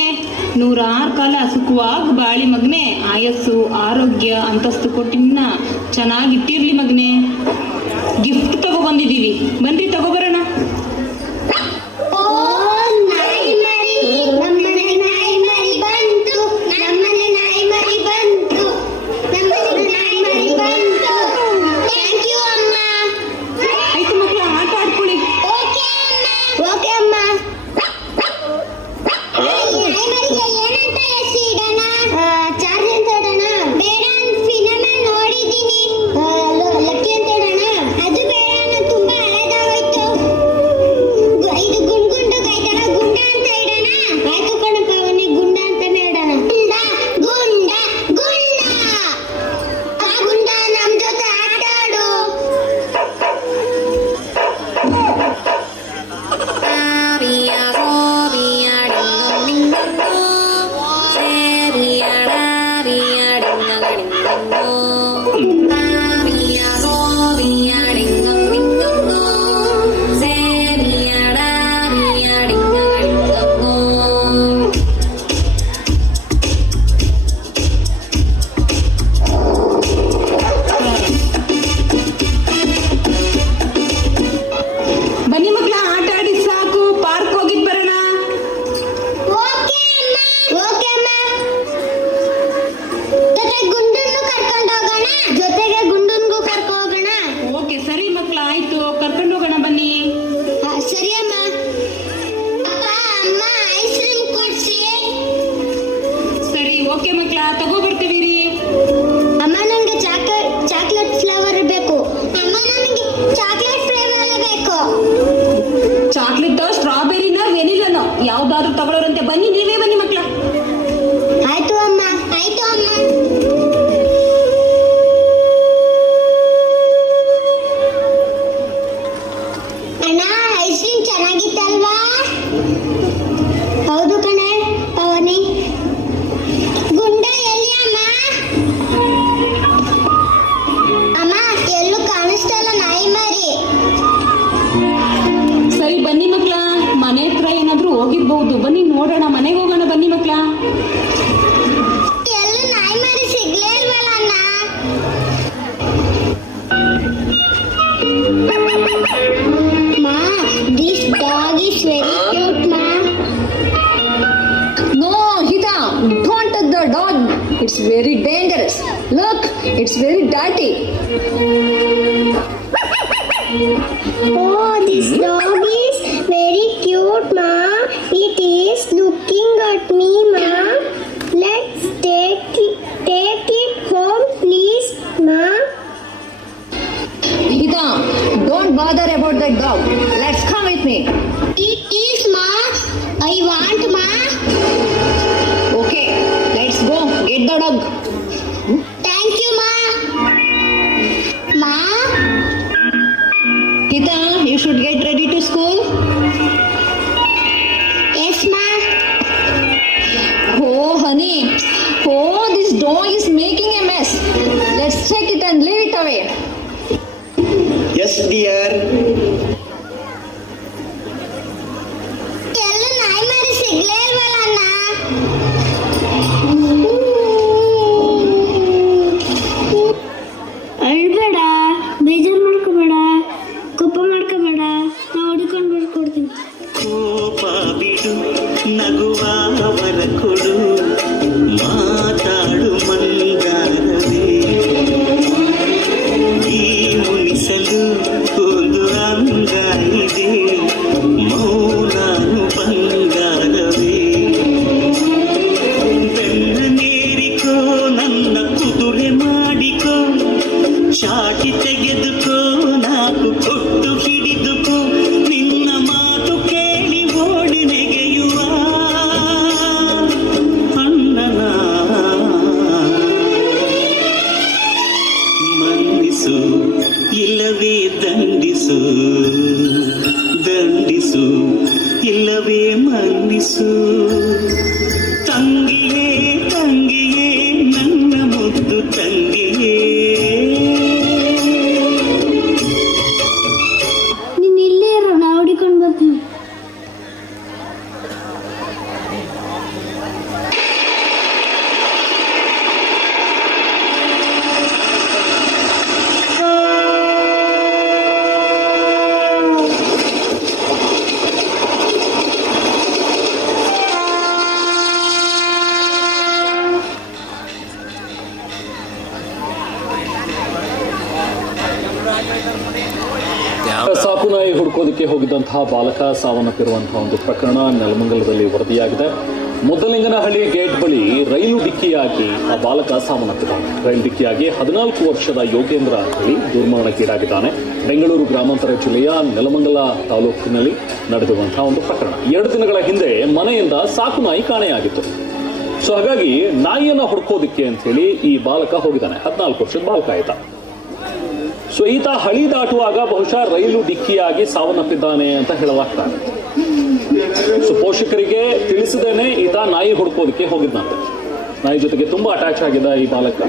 106 ಕಾಲ ಸುಖವಾಗಿ ಬಾಳಿ ಮಗ್ನೆ. ಆಯಸ್ಸು, ಆರೋಗ್ಯ, ಅಂತಸ್ತು ಕೊಟ್ಟಿನ್ನ ಚೆನ್ನಾಗಿಟ್ಟಿರ್ಲಿ ಮಗ್ನೆ. ಗಿಫ್ಟ್ ತಗೋ ಬಂದಿದ್ದೀವಿ, ಬನ್ರಿ ತಗೋಬರೋಣ. ಓ ನಾಯಿ ಮರಿ, ನಮ್ಮನೆ ನಾಯಿ ಮರಿ ಬಂತು, ನಮ್ಮನೆ ನಾಯಿ ಮರಿ ಬಂತು, ನಮ್ಮನೆ ನಾಯಿ ಮರಿ ಬಂತು. ಥ್ಯಾಂಕ್ ಯು ಅಮ್ಮ. ಆಯ್ತು ಮಕ್ಳು, ಆಟ ಆಡ್ಕೊಳ್ಳಿ. ಓಕೆ ಅಮ್ಮ, ಓಕೆ ಅಮ್ಮ. ನಾಯಿ ಮರಿಗೆ ಏನಂತ ಹೆಸರು ಇಡೋಣ? ಚಾರ್ಜ್ ಅಂತ ಇಡೋಣ? ಬೇಡ, ಫಿಲಮ್ ನೋಡಿದ್ದೀನಿ, ಲಕ್ಕಿ ಅಂತ ಇಡೋಣ? ಅದು ಬೇಡ, ತುಂಬಾ ಹಳೆದಾಗೋಯ್ತು. ಆಯ್ತು, ಕರ್ಕೊಂಡು ಹೋಗೋಣ ಬನ್ನಿ. ಸರಿ ಅಮ್ಮ. ಅಪ್ಪ ಅಮ್ಮ ಐಸ್ ಕ್ರೀಮ್ ಕೊಡ್ಸಿ. ಸರಿ, ಓಕೆ ಮಕ್ಳ, ತಗೋ ಬರ್ತೀವಿ ರೀ. ಅಮ್ಮ ನನಗೆ ಚಾಕ್ಲೇಟ್ ಫ್ಲೇವರ್ ಬೇಕು. ಅಮ್ಮ ನನಗೆ ಚಾಕ್ಲೇಟ್ ಫ್ಲೇವರ್ ಬೇಕು. ಚಾಕ್ಲೇಟ್ ಸ್ಟ್ರಾಬೆರಿನ ವೆನಿಲನೋ ಯಾವ್ದಾದ್ರು ತಗೊಳ್ಳೋರಂತೆ. ಬನ್ನಿ, ನೀವೇ ಬನ್ನಿ ಮಕ್ಳ. ಆಯ್ತು ಅಮ್ಮ. ಆಯ್ತು ಅಮ್ಮ. ಅಣ್ಣ, ಐಸ್ ಕ್ರೀಮ್ ಚೆನ್ನಾಗಿತ್ತಲ್ವಾ? ಹೌದು ಕಣೆ ಪವನಿ. ಗುಂಡ ಎಲ್ಲಿ ಅಮ್ಮ? ಅಮ್ಮ, ಎಲ್ಲೂ ಕಾಣಿಸ್ತಲ್ಲ ನಾಯಿ ಮರಿ. ಸರಿ ಬನ್ನಿ ಮಕ್ಳ, ಮನೆ ಹತ್ರ ಏನಾದ್ರೂ ಹೋಗಿರ್ಬಹುದು. ಬನ್ನಿ ನೋಡೋಣ, ಮನೆಗೆ ಹೋಗೋಣ ಬನ್ನಿ ಮಕ್ಳ. ಎಲ್ಲೂ ನಾಯಿ ಮರಿ ಸಿಗ್ಲೇ ಇಲ್ವಲ್ಲ ಅಣ್ಣ. Ma, this dog is very cute, ma. No, Hita, don't touch the dog. It's very dangerous. Look, it's very dirty. Oh, this dog is very cute, ma. It is looking at me, ma. Let's take it home, please, ma. Hita, don't bother about that dog. Let's come with me. It is, ma. I want, ma. Okay, let's go. Get the dog. Thank you, ma. Ma, Hita, you should get ready to school. yes, ma. Oh, honey. Oh, this dog is making a mess. Let's take it and leave it away. S dear. ಎಲ್ಲೂ ನಾಯಿ ಮರಿ ಸಿಗ್ಲೇ ಇಲ್ವಲ್ಲ ಅಣ್ಣ. ಅಳ್ಬೇಡ, ಬೇಜಾರು ಮಾಡ್ಕೋಬೇಡ, ಕೋಪ ಮಾಡ್ಕೋಬೇಡ. ನಾ ಹುಡುಕೊಂಡು ಬರ್ಕೊಡ್ತೀನಿ. ಕೋಪ ಬಿಡು, ನಗುವ ವರ ಕೊಡು, ಮಾತಾಡು ಮಂಗಾರವೇ. ಈ ಮುನಿಸಲು ಒಂದು ಅಂಗ ಇದೆ, ಮೌನಾನು ಬಂಗಾರವೇ. ಬೆನ್ನನೇರಿಕೋ, ನನ್ನ ಕುದುರೆ ಮಾಡಿಕೋ, ಚಾಟಿ ತೆಗೆದುಕೋ, ನಾಕು ಕೊಟ್ಟು ಹಿಡಿದುಕೋ, ನಿನ್ನ ಮಾತು ಕೇಳಿ ಓಡಿ ನೆಗೆಯುವ ಅಣ್ಣನ. ಮನ್ನಿಸು ಇಲ್ಲವೇ ದಂಡಿಸು, ದಂಡಿಸು ಇಲ್ಲವೇ ಮನ್ನಿಸು. ತಂಗಿಯೇ ತಂಗಿಯೇ, ನನ್ನ ಮುದ್ದು ತಂಗಿಯೇ. ನೀನು ಇಲ್ಲೇ ಇರೋ, ನಾ ಹುಡುಕೊಂಡು ಬರ್ತೀನಿ. ಸಾಕು ನಾಯಿ ಹುಡುಕೋದಕ್ಕೆ ಹೋಗಿದ್ದಂತಹ ಬಾಲಕ ಸಾವನ್ನಪ್ಪಿರುವಂತಹ ಒಂದು ಪ್ರಕರಣ ನೆಲಮಂಗಲದಲ್ಲಿ ವರದಿಯಾಗಿದೆ. ಮುದ್ದಲಿಂಗನಹಳ್ಳಿ ಗೇಟ್ ಬಳಿ ರೈಲು ಡಿಕ್ಕಿಯಾಗಿ ಆ ಬಾಲಕ ಸಾವನ್ನಪ್ಪಿದ್ದಾನೆ. ರೈಲು ಡಿಕ್ಕಿಯಾಗಿ 14 ವರ್ಷದ ಯೋಗೇಂದ್ರ ಅಂತ ಹೇಳಿ ದುರ್ಮರಣಕ್ಕೀಡಾಗಿದ್ದಾನೆ. ಬೆಂಗಳೂರು ಗ್ರಾಮಾಂತರ ಜಿಲ್ಲೆಯ ನೆಲಮಂಗಲ ತಾಲೂಕಿನಲ್ಲಿ ನಡೆದಿರುವಂತಹ ಒಂದು ಪ್ರಕರಣ. 2 ದಿನಗಳ ಹಿಂದೆ ಮನೆಯಿಂದ ಸಾಕು ನಾಯಿ ಕಾಣೆಯಾಗಿತ್ತು. ಸೊ ಹಾಗಾಗಿ ನಾಯಿಯನ್ನ ಹುಡುಕೋದಿಕ್ಕೆ ಅಂತ ಹೇಳಿ ಈ ಬಾಲಕ ಹೋಗಿದ್ದಾನೆ. 14 ವರ್ಷದ ಬಾಲಕ ಆಯ್ತ. ಸೊ ಈತ ಹಳಿ ದಾಟುವಾಗ ಬಹುಶಃ ರೈಲು ಡಿಕ್ಕಿಯಾಗಿ ಸಾವನ್ನಪ್ಪಿದ್ದಾನೆ ಅಂತ ಹೇಳಲಾಗ್ತಾನೆ. ಸೊ ಪೋಷಕರಿಗೆ ತಿಳಿಸದೇನೆ ಈತ ನಾಯಿ ಹುಡುಕೋದಕ್ಕೆ ಹೋಗಿದ್ದಂತೆ. ನಾಯಿ ಜೊತೆಗೆ ತುಂಬಾ ಅಟ್ಯಾಚ್ ಆಗಿದ್ದ ಈ ಬಾಲಕ.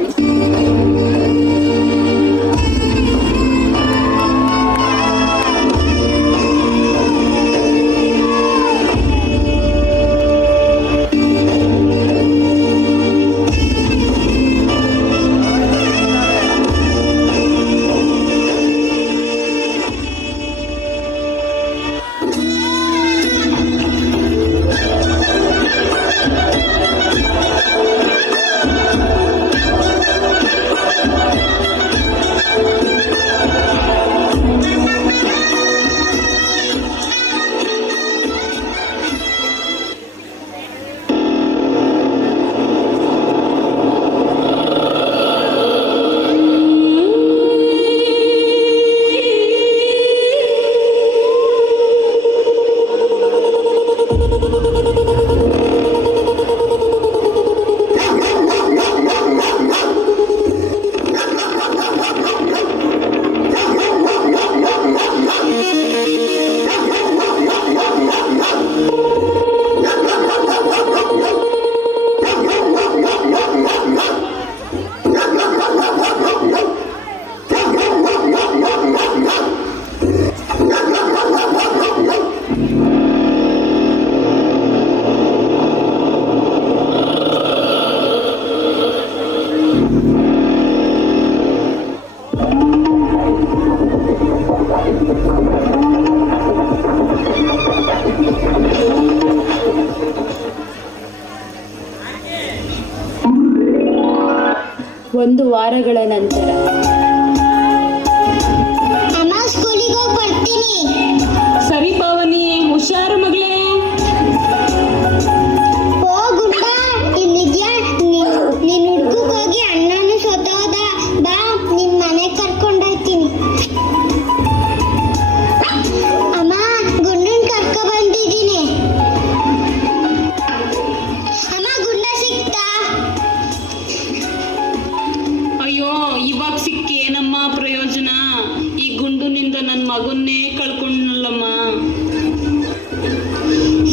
1 ವಾರಗಳ ನಂತರ. ಅಮ್ಮ ಸ್ಕೂಲಿಗೆ ಹೋಗಿ ಬರ್ತೀನಿ. ಸರಿ ಪಾವನಿ, ಹುಷಾರು ಮಗಳೇ. ಓ ಗುಂಡ, ಇಲ್ಲಿದ್ಯಾ? ನೀನ್ ಹುಡ್ಕಕ್ ಹೋಗಿ ಅಣ್ಣನು ಸತ್ತೋದ. ಬಾ, ನಿನ್ ಮನೆ ಕರ್ಕೊಂಡೋಗ್ತೀನಿ. ಅಮ್ಮ, ಗುಂಡನ್ ಕರ್ಕೊ ಬಂದಿದ್ದೀನಿ. ಅಮ್ಮ, ಗುಂಡ ಸಿಕ್ತಾ? ಅಯ್ಯೋ, ಇವಾಗ ಸಿಕ್ಕಿ ಏನಮ್ಮ ಪ್ರಯೋಜನ? ಈ ಗುಂಡುನಿಂದ ನನ್ನ ಮಗನ್ನೇ ಕಳ್ಕೊಂಡಲ್ಲಮ್ಮ.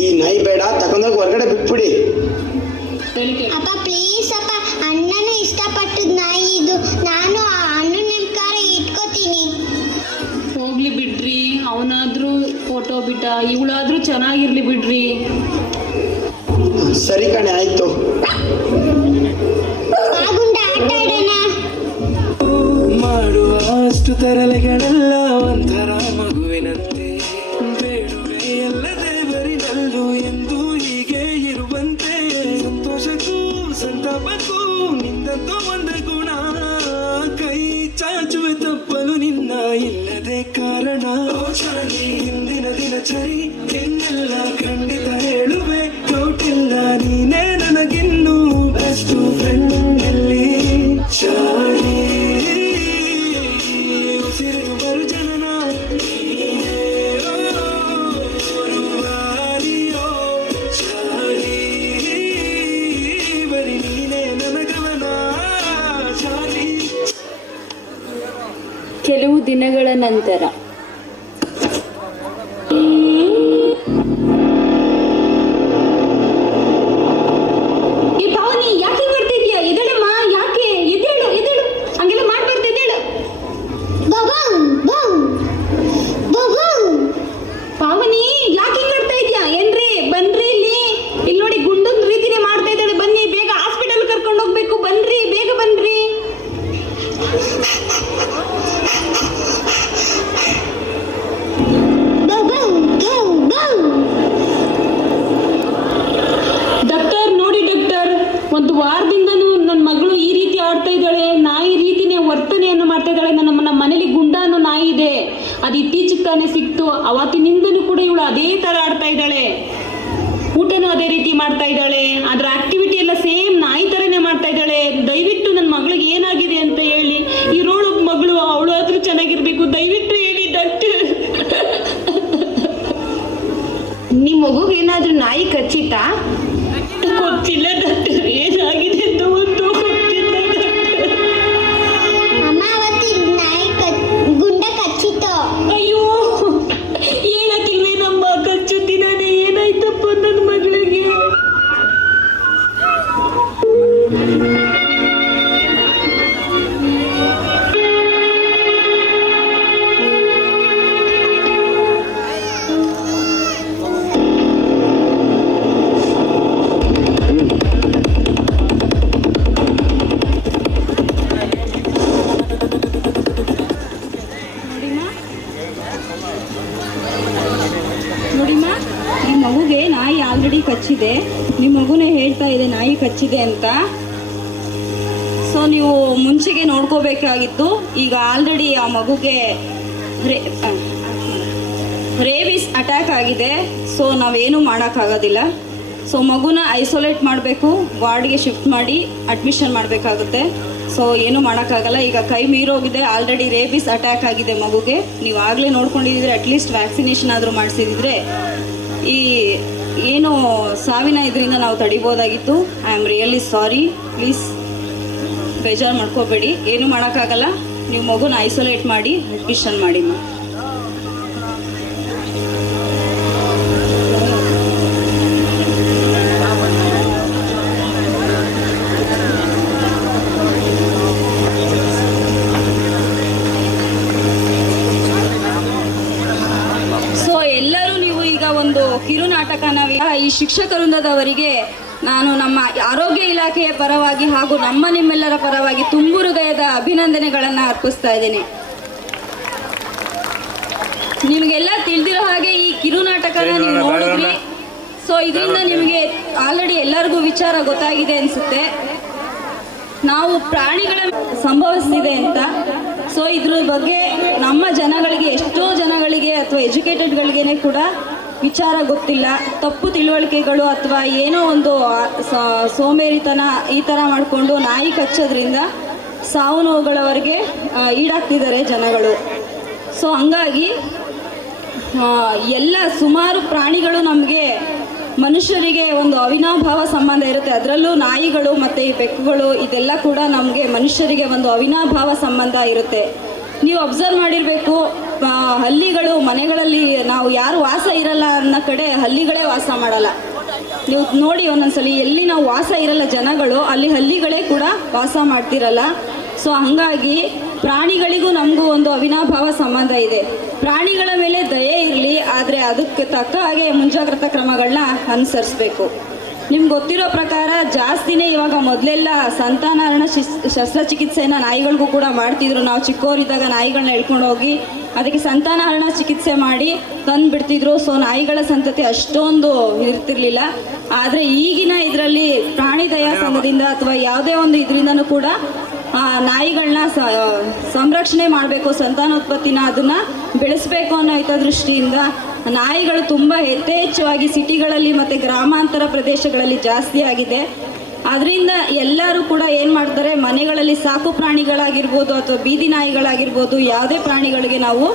ಈ ನಾಯಿ ಬೇಡ, ತಗೊಂಡೋಗಿ ಹೊರಗಡೆ ಬಿಟ್ಬಿಡಿ. ಅಪ್ಪ ಪ್ಲೀಸ್ ಅಪ್ಪ, ಅಣ್ಣನು ಇಷ್ಟಪಟ್ಟದ್ ನಾಯಿ ಇದು. ನಾನು ಆ ಅಣ್ಣನ ನೆನಕಾರ ಇಟ್ಕೋತೀನಿ. ಹೋಗ್ಲಿ ಬಿಡ್ರಿ, ಅವನಾದ್ರೂ ಫೋಟೋ ಬಿಟ್ಟ, ಇವಳಾದ್ರೂ ಚೆನ್ನಾಗಿರ್ಲಿ ಬಿಡ್ರಿ. ಸರಿ ಕಣೆ, ಆಯ್ತು. ಆ ಗುಂಡ ಆಟ ಆಡೋಣ. ಮಾಡುವ ಅಷ್ಟು ತರಲೆಗಳೆಲ್ಲ ಒಂಥರ ಮಗುವಿನಂತೆ. ಬೇಡುವೆ ಎಲ್ಲ ದೇವರಿನಲ್ಲೂ ಎಂದು ಹೀಗೆ ಇರುವಂತೆ. ಸಂತೋಷಕ್ಕೂ ಸಂತಾಪಕ್ಕೂ ನಿಂದಂತೂ ಒಂದು ಗುಣ. ಕೈ ಚಾಚುವೆ ತಪ್ಪಲು ನಿನ್ನ ಇಲ್ಲದೆ ಕಾರಣ. ಹಿಂದಿನ ದಿನಚರಿ ಇನ್ನೆಲ್ಲ ಖಂಡಿತ ಹೇಳುವೆ. ಡೌಟಿಲ್ಲ, ನೀನೇ ನನಗಿನ್ನೂ ಬೆಸ್ಟ್ ಫ್ರೆಂಡ್ ಎಲ್ಲಿ. ಶಾಲಿ ಉಸಿರು ಜನನ ನೀನೇ. ಓ ಶಾಲಿ, ಬರೀ ನೀನೇ ನನಗವನ. ಶಾಲಿ. ಕೆಲವು ದಿನಗಳ ನಂತರ. ಈ ಪಾವನಿ, ಯಾಕೆ ಮಾಡ್ತಿದ್ಯಾ? ಎದ್ದೇಳಮ್ಮ, ಯಾಕೆ? ಎದ್ದೇಳು ಎದ್ದೇಳು, ಹಂಗೆಲ್ಲ ಮಾಡ್ಬಾರ್ದು, ಎದ್ದೇಳು. ಬಬೌ ಬೌ ಬಬೌ. ಪಾವನಿ, ಯಾಕೆ ಮಾಡ್ತಾ ಇದ್ಯಾ? ಏನ್ರಿ, ಬನ್ರಿ ಇಲ್ಲಿ. ಇಲ್ಲಿ ನೋಡಿ, ಗುಂಡನ್ ರೀತಿನೇ ಮಾಡ್ತಾ ಇದ್ದಾಳೆ. ಬನ್ನಿ, ಬೇಗ ಹಾಸ್ಪಿಟಲ್ ಕರ್ಕೊಂಡು ಹೋಗ್ಬೇಕು. ಬನ್ರಿ, ಬೇಗ ಬನ್ರಿ. ಬಬೌ ಬೌ ಬೌ. ಡಾಕ್ಟರ್ ನೋಡಿ ಡಾಕ್ಟರ್, 1 ವಾರದಿಂದನೂ ನನ್ನ ಮಗಳು ಈ ರೀತಿ ಆಡ್ತಾ ಇದ್ದಾಳೆ. ನಾಯಿ ರೀತಿನೇ ವರ್ತನೆಯನ್ನು ಮಾಡ್ತಾ ಇದ್ದಾಳೆ. ನಮ್ಮ ಮನೇಲಿ ಗುಂಡ ಅನ್ನೋ ನಾಯಿ ಇದೆ, ಅದು ಇತ್ತೀಚೆಗೆ ತಾನೇ ಸಿಕ್ತು. ಅವತ್ತಿನಿಂದನೂ ಕೂಡ ಇವಳು ಅದೇ ತರ ಆಡ್ತಾ ಇದ್ದಾಳೆ. ಊಟನೂ ಅದೇ ರೀತಿ ಮಾಡ್ತಾ ಇದ್ದಾಳೆ. ಅದ್ರ ಆಕ್ಟಿವಿಟಿ ಎಲ್ಲ ಸೇಮ್ ನಾಯಿ ತರನೇ ಮಾಡ್ತಾ ಇದ್ದಾಳೆ. ದಯವಿಟ್ಟು ನನ್ನ ಮಗಳಿಗೆ ಏನಾಗಿದೆ ಅಂತ ಹೇಳಿ. ಇರೋಳು ಮಗಳು, ಅವಳು ಆದ್ರೂ ಚೆನ್ನಾಗಿರ್ಬೇಕು. ದಯವಿಟ್ಟು ಹೇಳಿ ಡಾಕ್ಟರ್. ನಿಮ್ ಮಗುಗೆ ಏನಾದ್ರೂ ನಾಯಿ ಕಚ್ಚಿತಾ? ಗೊತ್ತಿಲ್ಲ ಡಾಕ್ಟರ್, ಏನಾಗಿದೆ ಅಂತ ಒಂದು ಗೊತ್ತಿಲ್ಲ ಡಾಕ್ಟರ್. ಅಮ್ಮ, ಅವತ್ತಿನ ನಾಯಿ ಗುಂಡ ಕಚ್ಚಿತ್ತು. ಅಯ್ಯೋ, ಹೇಳಕ್ಕಿಲ್ವೇ ನಮ್ಮ ಕಚ್ಚು ದಿನನೇ? ಏನಾಯ್ತಪ್ಪ ನನ್ನ ಮಗಳಿಗೆ? ನೋಡಿಮ್ಮ, ನಿಮ್ಮ ಮಗುಗೆ ನಾಯಿ ಆಲ್ರೆಡಿ ಕಚ್ಚಿದೆ. ನಿಮ್ಮ ಮಗುನೇ ಹೇಳ್ತಾ ಇದೆ ನಾಯಿ ಕಚ್ಚಿದೆ ಅಂತ. ಸೊ ನೀವು ಮುಂಚೆಗೆ ನೋಡ್ಕೋಬೇಕಾಗಿತ್ತು. ಈಗ ಆಲ್ರೆಡಿ ಆ ಮಗುಗೆ ರೇಬಿಸ್ ಅಟ್ಯಾಕ್ ಆಗಿದೆ. ಸೊ ನಾವೇನು ಮಾಡೋಕ್ಕಾಗೋದಿಲ್ಲ. ಸೊ ಮಗುನ ಐಸೋಲೇಟ್ ಮಾಡಬೇಕು, ವಾರ್ಡ್ಗೆ ಶಿಫ್ಟ್ ಮಾಡಿ ಅಡ್ಮಿಷನ್ ಮಾಡಬೇಕಾಗುತ್ತೆ. ಸೊ ಏನು ಮಾಡೋಕ್ಕಾಗಲ್ಲ. ಈಗ ಕೈ ಮೀರೋಗಿದೆ, ಆಲ್ರೆಡಿ ರೇಬಿಸ್ ಅಟ್ಯಾಕ್ ಆಗಿದೆ ಮಗುಗೆ. ನೀವು ಆಗಲೇ ನೋಡ್ಕೊಂಡಿದ್ದರೆ ಅಟ್ಲೀಸ್ಟ್ ವ್ಯಾಕ್ಸಿನೇಷನ್ ಆದರೂ ಮಾಡಿಸಿದ್ರೆ ಈ ಏನು ಸಾವಿನ ಇದರಿಂದ ನಾವು ತಡಿಬೋದಾಗಿತ್ತು. I am really sorry. Please ಬೇಜಾರು ಮಾಡ್ಕೋಬೇಡಿ, ಏನು ಮಾಡೋಕ್ಕಾಗಲ್ಲ. ನೀವು ಮಗುನ ಐಸೋಲೇಟ್ ಮಾಡಿ ಅಡ್ಮಿಷನ್ ಮಾಡಿ. ಕಿರುನಾಟಕನ ಈ ಶಿಕ್ಷಕ ವೃಂದದವರಿಗೆ ನಾನು ನಮ್ಮ ಆರೋಗ್ಯ ಇಲಾಖೆಯ ಪರವಾಗಿ ಹಾಗೂ ನಿಮ್ಮೆಲ್ಲರ ಪರವಾಗಿ ತುಂಬು ಹೃದಯದ ಅಭಿನಂದನೆಗಳನ್ನು ಅರ್ಪಿಸ್ತಾ ಇದ್ದೇನೆ. ನಿಮಗೆಲ್ಲ ತಿಳಿದಿರೋ ಹಾಗೆ ಈ ಕಿರುನಾಟಕನ ನೀವು ನೋಡಿದ್ರಿ. ಸೊ ಇದರಿಂದ ನಿಮಗೆ ಆಲ್ರೆಡಿ ಎಲ್ಲರಿಗೂ ವಿಚಾರ ಗೊತ್ತಾಗಿದೆ ಅನಿಸುತ್ತೆ. ನಾವು ಪ್ರಾಣಿಗಳ ಸಂಭವಿಸ್ತಿದೆ ಅಂತ. ಸೊ ಇದ್ರ ಬಗ್ಗೆ ನಮ್ಮ ಜನಗಳಿಗೆ, ಎಷ್ಟೋ ಜನಗಳಿಗೆ ಅಥವಾ ಎಜುಕೇಟೆಡ್ಗಳಿಗೇನೆ ಕೂಡ ವಿಚಾರ ಗೊತ್ತಿಲ್ಲ. ತಪ್ಪು ತಿಳುವಳಿಕೆಗಳು ಅಥವಾ ಏನೋ ಒಂದು ಸೋಮೇರಿತನ ಈ ಥರ ಮಾಡಿಕೊಂಡು ನಾಯಿ ಕಚ್ಚೋದ್ರಿಂದ ಸಾವು ನೋವುಗಳವರೆಗೆ ಈಡಾಗ್ತಿದ್ದಾರೆ ಜನಗಳು. ಸೊ ಹಂಗಾಗಿ ಎಲ್ಲ ಸುಮಾರು ಪ್ರಾಣಿಗಳು ನಮಗೆ ಮನುಷ್ಯರಿಗೆ ಒಂದು ಅವಿನಾಭಾವ ಸಂಬಂಧ ಇರುತ್ತೆ. ಅದರಲ್ಲೂ ನಾಯಿಗಳು ಮತ್ತು ಈ ಬೆಕ್ಕುಗಳು ಇದೆಲ್ಲ ಕೂಡ ನಮಗೆ ಮನುಷ್ಯರಿಗೆ ಒಂದು ಅವಿನಾಭಾವ ಸಂಬಂಧ ಇರುತ್ತೆ. ನೀವು ಅಬ್ಸರ್ವ್ ಮಾಡಿರಬೇಕು, ಹಳ್ಳಿಗಳು ಮನೆಗಳಲ್ಲಿ ನಾವು ಯಾರು ವಾಸ ಇರಲ್ಲ ಅನ್ನೋ ಕಡೆ ಹಳ್ಳಿಗಳೇ ವಾಸ ಮಾಡಲ್ಲ. ನೀವು ನೋಡಿ ಒಂದೊಂದ್ಸಲಿ ಎಲ್ಲಿ ನಾವು ವಾಸ ಇರಲ್ಲ ಜನಗಳು, ಅಲ್ಲಿ ಹಳ್ಳಿಗಳೇ ಕೂಡ ವಾಸ ಮಾಡ್ತಿರಲ್ಲ. ಸೊ ಹಾಗಾಗಿ ಪ್ರಾಣಿಗಳಿಗೂ ನಮಗೂ ಒಂದು ಅವಿನಾಭಾವ ಸಂಬಂಧ ಇದೆ. ಪ್ರಾಣಿಗಳ ಮೇಲೆ ದಯೆ ಇರಲಿ, ಆದರೆ ಅದಕ್ಕೆ ತಕ್ಕ ಹಾಗೆ ಮುಂಜಾಗ್ರತಾ ಕ್ರಮಗಳನ್ನ ಅನುಸರಿಸಬೇಕು. ನಿಮ್ಗೆ ಗೊತ್ತಿರೋ ಪ್ರಕಾರ ಜಾಸ್ತಿನೇ ಇವಾಗ ಮೊದಲೆಲ್ಲ ಸಂತಾನಹರಣ ಶಸ್ತ್ರಚಿಕಿತ್ಸೆಯನ್ನು ನಾಯಿಗಳಿಗೂ ಕೂಡ ಮಾಡ್ತಿದ್ರು. ನಾವು ಚಿಕ್ಕವರಿದ್ದಾಗ ನಾಯಿಗಳನ್ನ ಎಳ್ಕೊಂಡು ಹೋಗಿ ಅದಕ್ಕೆ ಸಂತಾನಹರಣ ಚಿಕಿತ್ಸೆ ಮಾಡಿ ತಂದು ಬಿಡ್ತಿದ್ರು. ಸೊ ನಾಯಿಗಳ ಸಂತತಿ ಅಷ್ಟೊಂದು ಇರ್ತಿರ್ಲಿಲ್ಲ. ಆದರೆ ಈಗಿನ ಇದರಲ್ಲಿ ಪ್ರಾಣಿ ದಯಾ ಸಂಘದಿಂದ ಅಥವಾ ಯಾವುದೇ ಒಂದು ಇದರಿಂದನೂ ಕೂಡ ನಾಯಿಗಳನ್ನ ಸಂರಕ್ಷಣೆ ಮಾಡಬೇಕು, ಸಂತಾನೋತ್ಪತ್ತಿನ ಅದನ್ನು ಬೆಳೆಸಬೇಕು ಅನ್ನೋ ಹಿತದೃಷ್ಟಿಯಿಂದ ನಾಯಿಗಳು ತುಂಬ ಯಥೇಚ್ಛವಾಗಿ ಸಿಟಿಗಳಲ್ಲಿ ಮತ್ತು ಗ್ರಾಮಾಂತರ ಪ್ರದೇಶಗಳಲ್ಲಿ ಜಾಸ್ತಿ ಆಗಿದೆ. ಅದರಿಂದ ಎಲ್ಲರೂ ಕೂಡ ಏನು ಮಾಡ್ತಾರೆ, ಮನೆಗಳಲ್ಲಿ ಸಾಕು ಪ್ರಾಣಿಗಳಾಗಿರ್ಬೋದು ಅಥವಾ ಬೀದಿ ನಾಯಿಗಳಾಗಿರ್ಬೋದು, ಯಾವುದೇ ಪ್ರಾಣಿಗಳಿಗೆ ನಾವು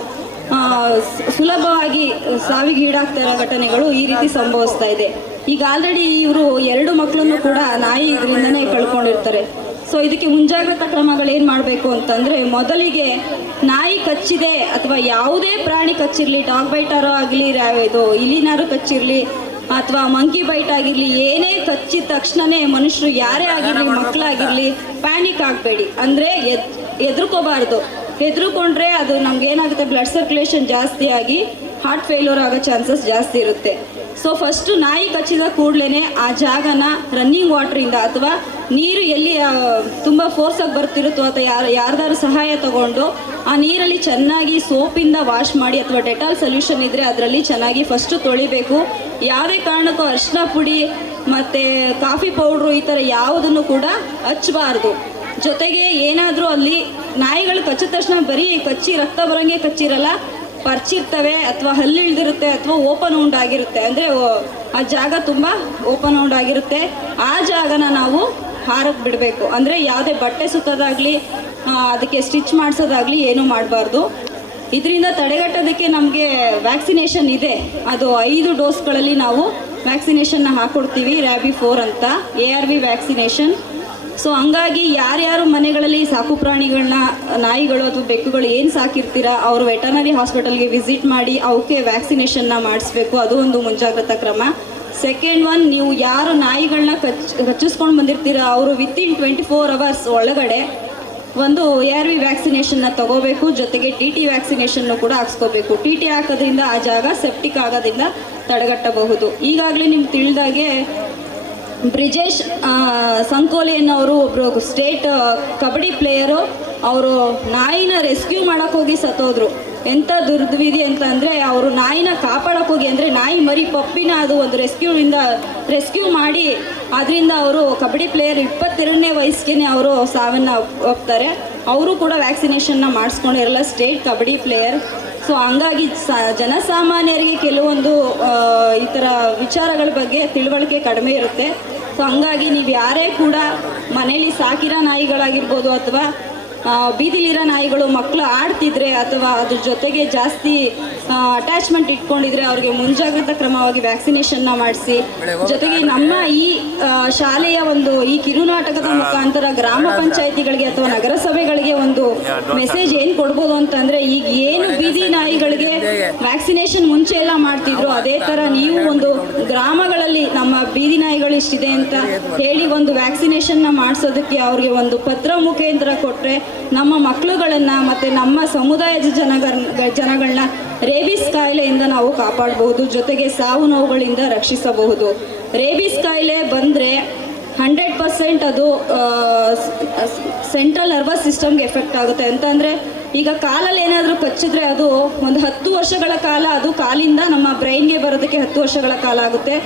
ಸುಲಭವಾಗಿ ಸಾವಿಗೆ ಈಡಾಗ್ತಾ ಇರೋ ಘಟನೆಗಳು ಈ ರೀತಿ ಸಂಭವಿಸ್ತಾ ಇದೆ. ಈಗ ಆಲ್ರೆಡಿ ಇವರು 2 ಮಕ್ಕಳನ್ನು ಕೂಡ ನಾಯಿ ಇದರಿಂದನೇ ಕಳ್ಕೊಂಡಿರ್ತಾರೆ. ಸೊ ಇದಕ್ಕೆ ಮುಂಜಾಗ್ರತಾ ಕ್ರಮಗಳು ಏನು ಮಾಡಬೇಕು ಅಂತಂದರೆ, ಮೊದಲಿಗೆ ನಾಯಿ ಕಚ್ಚಿದೆ ಅಥವಾ ಯಾವುದೇ ಪ್ರಾಣಿ ಕಚ್ಚಿರಲಿ, ಡಾಗ್ ಬೈಟಾರೋ ಆಗಲಿ, ಇದು ಇಲಿನಾರು ಕಚ್ಚಿರಲಿ ಅಥವಾ ಮಂಕಿ ಬೈಟ್ ಆಗಿರಲಿ, ಏನೇ ಕಚ್ಚಿದ ತಕ್ಷಣವೇ ಮನುಷ್ಯರು ಯಾರೇ ಆಗಿರಲಿ, ಮಕ್ಕಳಾಗಿರಲಿ, ಪ್ಯಾನಿಕ್ ಆಗಬೇಡಿ. ಅಂದರೆ ಹೆದರ್ಕೋಬಾರ್ದು. ಹೆದರ್ಕೊಂಡ್ರೆ ಅದು ನಮ್ಗೇನಾಗುತ್ತೆ, ಬ್ಲಡ್ ಸರ್ಕ್ಯುಲೇಷನ್ ಜಾಸ್ತಿ ಆಗಿ ಹಾರ್ಟ್ ಫೇಲ್ಯೂರ್ ಆಗೋ ಚಾನ್ಸಸ್ ಜಾಸ್ತಿ ಇರುತ್ತೆ. ಸೊ ಫಸ್ಟು ನಾಯಿ ಕಚ್ಚಿದ ಕೂಡಲೇ ಆ ಜಾಗನ ರನ್ನಿಂಗ್ ವಾಟ್ರಿಂದ ಅಥವಾ ನೀರು ಎಲ್ಲಿ ತುಂಬ ಫೋರ್ಸಾಗಿ ಬರ್ತಿರುತ್ತೋ ಅಥವಾ ಯಾರ್ದಾರು ಸಹಾಯ ತಗೊಂಡು ಆ ನೀರಲ್ಲಿ ಚೆನ್ನಾಗಿ ಸೋಪಿಂದ ವಾಶ್ ಮಾಡಿ ಅಥವಾ ಡೆಟಾಲ್ ಸೊಲ್ಯೂಷನ್ ಇದ್ದರೆ ಅದರಲ್ಲಿ ಚೆನ್ನಾಗಿ ಫಸ್ಟು ತೊಳಿಬೇಕು. ಯಾವುದೇ ಕಾರಣಕ್ಕೂ ಅರಿಶಿನ ಪುಡಿ ಮತ್ತು ಕಾಫಿ ಪೌಡ್ರು ಈ ಥರ ಯಾವುದನ್ನು ಕೂಡ ಹಚ್ಚಬಾರ್ದು. ಜೊತೆಗೆ ಏನಾದರೂ ಅಲ್ಲಿ ನಾಯಿಗಳು ಕಚ್ಚಿದ ತಕ್ಷಣ ಬರೀ ಕಚ್ಚಿ ರಕ್ತ ಬರೋಂಗೆ ಕಚ್ಚಿರಲ್ಲ, ಪರ್ಚಿರ್ತವೆ ಅಥವಾ ಹಲ್ಲಿಳ್ದಿರುತ್ತೆ ಅಥವಾ ಓಪನ್ ವುಂಡ್ ಆಗಿರುತ್ತೆ. ಅಂದರೆ ಆ ಜಾಗ ತುಂಬ ಓಪನ್ ವುಂಡ್ ಆಗಿರುತ್ತೆ. ಆ ಜಾಗನ ನಾವು ಹಾರಕ್ಕೆ ಬಿಡಬೇಕು. ಅಂದರೆ ಯಾವುದೇ ಬಟ್ಟೆ ಸುತ್ತೋದಾಗಲಿ ಅದಕ್ಕೆ ಸ್ಟಿಚ್ ಮಾಡಿಸೋದಾಗಲಿ ಏನೂ ಮಾಡಬಾರ್ದು. ಇದರಿಂದ ತಡೆಗಟ್ಟೋದಕ್ಕೆ ನಮಗೆ ವ್ಯಾಕ್ಸಿನೇಷನ್ ಇದೆ. ಅದು 5 ಡೋಸ್ಗಳಲ್ಲಿ ನಾವು ವ್ಯಾಕ್ಸಿನೇಷನ್ನ ಹಾಕ್ಕೊಡ್ತೀವಿ. ರ್ಯಾಬಿ 4 ಅಂತ ARV ವ್ಯಾಕ್ಸಿನೇಷನ್. ಸೊ ಹಂಗಾಗಿ ಯಾರ್ಯಾರು ಮನೆಗಳಲ್ಲಿ ಸಾಕು ಪ್ರಾಣಿಗಳನ್ನ, ನಾಯಿಗಳು ಅಥವಾ ಬೆಕ್ಕುಗಳು ಏನು ಸಾಕಿರ್ತೀರಾ ಅವರು ವೆಟರ್ನರಿ ಹಾಸ್ಪಿಟಲ್ಗೆ ವಿಸಿಟ್ ಮಾಡಿ ಅವಕ್ಕೆ ವ್ಯಾಕ್ಸಿನೇಷನ್ನ ಮಾಡಿಸ್ಬೇಕು. ಅದು ಒಂದು ಮುಂಜಾಗ್ರತಾ ಕ್ರಮ. ಸೆಕೆಂಡ್ ಒನ್, ನೀವು ಯಾರು ನಾಯಿಗಳನ್ನ ಕಚ್ಚಿಸ್ಕೊಂಡು ಬಂದಿರ್ತೀರ ಅವರು ವಿತಿನ್ 24 hours ಒಳಗಡೆ ಒಂದು ARV ವ್ಯಾಕ್ಸಿನೇಷನ್ನ ತಗೋಬೇಕು. ಜೊತೆಗೆ TT ವ್ಯಾಕ್ಸಿನೇಷನ್ನು ಕೂಡ ಹಾಕ್ಸ್ಕೋಬೇಕು. TT ಹಾಕೋದ್ರಿಂದ ಆ ಜಾಗ ಸೆಪ್ಟಿಕ್ ಆಗೋದ್ರಿಂದ ತಡೆಗಟ್ಟಬಹುದು. ಈಗಾಗಲೇ ನಿಮ್ಗೆ ತಿಳಿದಾಗೆ ಬ್ರಿಜೇಶ್ ಸಂಕೋಲಿ ಅನ್ನೋರು ಒಬ್ಬರು ಸ್ಟೇಟ್ ಕಬಡ್ಡಿ ಪ್ಲೇಯರು, ಅವರು ನಾಯಿನ ರೆಸ್ಕ್ಯೂ ಮಾಡೋಕ್ಕೋಗಿ ಸತ್ತೋದ್ರು. ಎಂಥ ದುರ್ವಿಧಿ ಅಂತಂದರೆ, ಅವರು ನಾಯಿನ ಕಾಪಾಡೋಕ್ಕೋಗಿ, ಅಂದರೆ ನಾಯಿ ಮರಿ ಪಪ್ಪಿನ ಅದು ಒಂದು ರೆಸ್ಕ್ಯೂ ಮಾಡಿ ಅದರಿಂದ ಅವರು ಕಬಡ್ಡಿ ಪ್ಲೇಯರ್ 22ನೇ ವಯಸ್ಸಿಗೆ ಅವರು ಸಾವನ್ನು ಒಪ್ತಾರೆ. ಅವರು ಕೂಡ ವ್ಯಾಕ್ಸಿನೇಷನ್ನ ಮಾಡಿಸ್ಕೊಂಡಿರಲ್ಲ, ಸ್ಟೇಟ್ ಕಬಡ್ಡಿ ಪ್ಲೇಯರ್. ಸೊ ಹಂಗಾಗಿ ಜನಸಾಮಾನ್ಯರಿಗೆ ಕೆಲವೊಂದು ಈ ಥರ ವಿಚಾರಗಳ ಬಗ್ಗೆ ತಿಳುವಳಿಕೆ ಕಡಿಮೆ ಇರುತ್ತೆ. ಸೊ ಹಂಗಾಗಿ ನೀವು ಯಾರೇ ಕೂಡ ಮನೇಲಿ ಸಾಕಿರೋ ನಾಯಿಗಳಾಗಿರ್ಬೋದು ಅಥವಾ ಬೀದಿಲಿರೋ ನಾಯಿಗಳು ಮಕ್ಕಳು ಆಡ್ತಿದ್ರೆ ಅಥವಾ ಅದ್ರ ಜೊತೆಗೆ ಜಾಸ್ತಿ ಅಟ್ಯಾಚ್ಮೆಂಟ್ ಇಟ್ಕೊಂಡಿದ್ರೆ ಅವ್ರಿಗೆ ಮುಂಜಾಗ್ರತಾ ಕ್ರಮವಾಗಿ ವ್ಯಾಕ್ಸಿನೇಷನ್ನ ಮಾಡಿಸಿ. ಜೊತೆಗೆ ನಮ್ಮ ಈ ಶಾಲೆಯ ಒಂದು ಈ ಕಿರುನಾಟಕದ ಮುಖಾಂತರ ಗ್ರಾಮ ಪಂಚಾಯಿತಿಗಳಿಗೆ ಅಥವಾ ನಗರಸಭೆಗಳಿಗೆ ಒಂದು ಮೆಸೇಜ್ ಏನು ಕೊಡ್ಬೋದು ಅಂತಂದರೆ, ಈಗ ಏನು ಬೀದಿ ನಾಯಿಗಳಿಗೆ ವ್ಯಾಕ್ಸಿನೇಷನ್ ಮುಂಚೆ ಎಲ್ಲ ಮಾಡ್ತಿದ್ರು, ಅದೇ ಥರ ನೀವು ಒಂದು ಗ್ರಾಮಗಳಲ್ಲಿ ನಮ್ಮ ಬೀದಿ ನಾಯಿಗಳು ಇಷ್ಟಿದೆ ಅಂತ ಹೇಳಿ ಒಂದು ವ್ಯಾಕ್ಸಿನೇಷನ್ನ ಮಾಡಿಸೋದಕ್ಕೆ ಅವ್ರಿಗೆ ಒಂದು ಪತ್ರ ಮುಖಾಂತರ ಕೊಟ್ಟರೆ ನಮ್ಮ ಮಕ್ಕಳುಗಳನ್ನು ಮತ್ತು ನಮ್ಮ ಸಮುದಾಯದ ಜನಗಳನ್ನ ರೇಬಿಸ್ ಕಾಯಿಲೆಯಿಂದ ನಾವು ಕಾಪಾಡಬಹುದು. ಜೊತೆಗೆ ಸಾವು ನೋವುಗಳಿಂದ ರಕ್ಷಿಸಬಹುದು. ರೇಬಿಸ್ ಕಾಯಿಲೆ ಬಂದರೆ 100% ಅದು ಸೆಂಟ್ರಲ್ ನರ್ವಸ್ ಸಿಸ್ಟಮ್ಗೆ ಎಫೆಕ್ಟ್ ಆಗುತ್ತೆ. ಅಂತಂದರೆ ಈಗ ಕಾಲಲ್ಲಿ ಏನಾದರೂ ಕಚ್ಚಿದ್ರೆ ಅದು ಒಂದು 10 ವರ್ಷಗಳ ಕಾಲ ಅದು ಕಾಲಿಂದ ನಮ್ಮ ಬ್ರೈನ್ಗೆ ಬರೋದಕ್ಕೆ 10 ವರ್ಷಗಳ ಕಾಲ ಆಗುತ್ತೆ.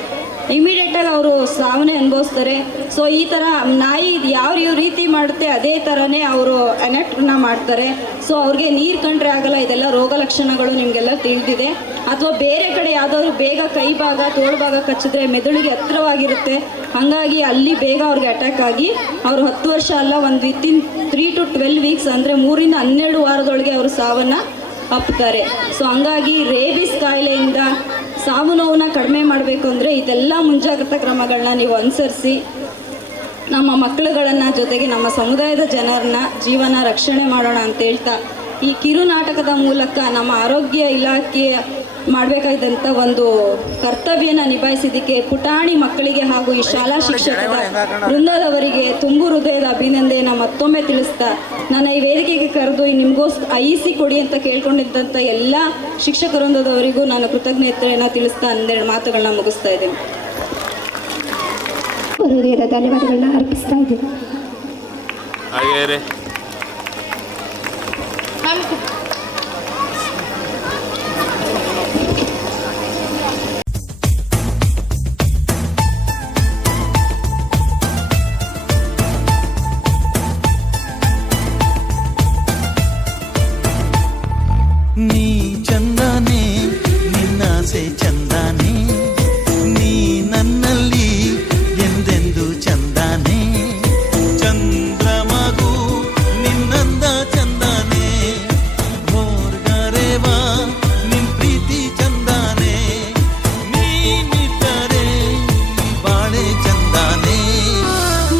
ಇಮಿಡಿಯೇಟಾಗಿ ಅವರು ಸಾವನ್ನೇ ಅನುಭವಿಸ್ತಾರೆ. ಸೊ ಈ ಥರ ನಾಯಿ ಯಾವ ರೀತಿ ಮಾಡುತ್ತೆ ಅದೇ ಥರನೇ ಅವರು ಅನೆಕ್ಟ್ನ ಮಾಡ್ತಾರೆ. ಸೊ ಅವ್ರಿಗೆ ನೀರು ಕಂಡ್ರೆ ಆಗಲ್ಲ, ಇದೆಲ್ಲ ರೋಗ ಲಕ್ಷಣಗಳು ನಿಮಗೆಲ್ಲ ತಿಳಿದಿದೆ. ಅಥವಾ ಬೇರೆ ಕಡೆ ಯಾವುದಾದ್ರು ಬೇಗ ಕೈ ಭಾಗ ತೋಳು ಭಾಗ ಕಚ್ಚಿದ್ರೆ ಮೆದುಳಿಗೆ ಹತ್ತಿರವಾಗಿರುತ್ತೆ, ಹಾಗಾಗಿ ಅಲ್ಲಿ ಬೇಗ ಅವ್ರಿಗೆ ಅಟ್ಯಾಕ್ ಆಗಿ ಅವರು 10 ವರ್ಷ ಅಲ್ಲ, ಒಂದು ವಿತಿನ್ 3 to 12 ವೀಕ್ಸ್ ಅಂದರೆ 3 ರಿಂದ 12 ವಾರದೊಳಗೆ ಅವರು ಸಾವನ್ನು ಅಪ್ತಾರೆ. ಸೊ ಹಂಗಾಗಿ ರೇಬಿಸ್ ಕಾಯಿಲೆಯಿಂದ ಸಾವು ನೋವನ್ನ ಕಡಿಮೆ ಮಾಡಬೇಕು ಅಂದರೆ ಇದೆಲ್ಲ ಮುಂಜಾಗ್ರತಾ ಕ್ರಮಗಳನ್ನ ನೀವು ಅನುಸರಿಸಿ ನಮ್ಮ ಮಕ್ಕಳುಗಳನ್ನು ಜೊತೆಗೆ ನಮ್ಮ ಸಮುದಾಯದ ಜನರನ್ನ ಜೀವನ ರಕ್ಷಣೆ ಮಾಡೋಣ ಅಂತ ಹೇಳ್ತಾ ಈ ಕಿರು ನಾಟಕದ ಮೂಲಕ ನಮ್ಮ ಆರೋಗ್ಯ ಇಲಾಖೆ ಮಾಡಬೇಕಾದಂಥ ಒಂದು ಕರ್ತವ್ಯನ ನಿಭಾಯಿಸಿದ್ದಕ್ಕೆ ಪುಟಾಣಿ ಮಕ್ಕಳಿಗೆ ಹಾಗೂ ಈ ಶಾಲಾ ಶಿಕ್ಷಕರ ವೃಂದದವರಿಗೆ ತುಂಬು ಹೃದಯದ ಅಭಿನಂದನೆಯನ್ನು ಮತ್ತೊಮ್ಮೆ ತಿಳಿಸ್ತಾ ನನ್ನ ಈ ವೇದಿಕೆಗೆ ಕರೆದು ನಿಮಗೋಸ್ಕರ ಕೊಡಿ ಅಂತ ಕೇಳ್ಕೊಂಡಿದ್ದಂಥ ಎಲ್ಲ ಶಿಕ್ಷಕ ವೃಂದದವರಿಗೂ ನಾನು ಕೃತಜ್ಞತೆಯನ್ನು ತಿಳಿಸ್ತಾ 12 ಮಾತುಗಳನ್ನ ಮುಗಿಸ್ತಾ ಇದ್ದೀನಿ. ಹೃದಯದ ಧನ್ಯವಾದಗಳನ್ನ ಅರ್ಪಿಸ್ತಾ ಇದ್ದೀನಿ. ಹಾಗೆ ನೀ ಚಂದಾನೆ ನಿನ್ನಾಸೆ ಚಂದಾನೆ, ನೀ ನನ್ನಲ್ಲಿ ಎಂದೆಂದು ಚಂದಾನೆ, ಚಂದ್ರಮಗು ನಿನ್ನಂದ ಚಂದಾನೆ, ಭೋರ್ಗರೇವಾ ನಿನ್ ಪ್ರೀತಿ ಚಂದಾನೆ, ನೀನಿದ್ದರೆ ಬಾಳೆ ಚಂದಾನೆ.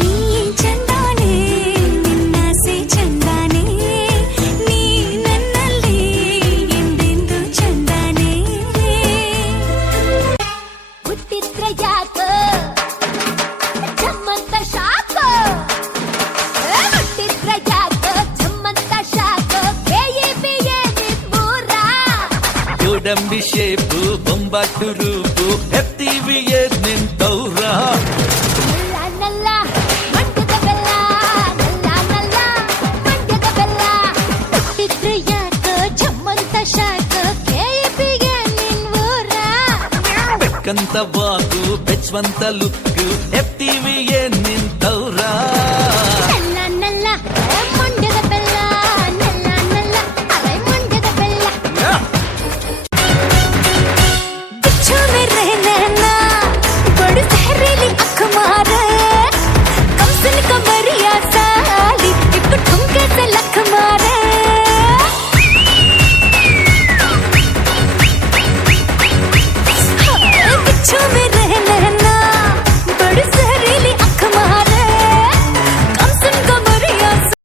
ನೀ ಚಂದಾನೆ ನಿನ್ನಾಸೆ ಚಂದಾನೆ, ನೀ ನನ್ನಲ್ಲಿ ಎಂದೆಂದು ಚಂದಾನೆ. ಹುಟ್ಟಿದ್ರ ಯಾಕ ಜಮ್ಮಂತ ಶಾಕ, ಹುಟ್ಟಿದ್ರ ಯಾಕ ಜಮ್ಮಂತ ಶಾಕ, ಬೇಯಿಬಿಯೇ ನಿಮ್ಮೂರ. ಗೋಡಂಬಿ ಶೇಪು ಬೊಂಬಾಟು ರೂಪು ಎತ್ತೀವಿಯೇ ನಿಂತವ್ರ. ನಲ್ಲ ನಲ್ಲ ಮಂಡ್ಯದ ಬೆಲ್ಲ, ನಲ್ಲ ನಲ್ಲ ಮಂಡ್ಯದ ಬೆಲ್ಲ. ಹುಟ್ಟಿದ್ರ ಯಾಕ ಜಮ್ಮಂತ ಶಾಕ, ಬೇಯಿಬಿಯೇ ನಿಮ್ಮೂರ. ಬೆಕ್ಕಂತ ವಾಕು ಬೆಚ್ಚವಂತ ಲುಕ್ಕು ಎತ್ತೀವಿಯೇ ನಿಂತವ್ರ.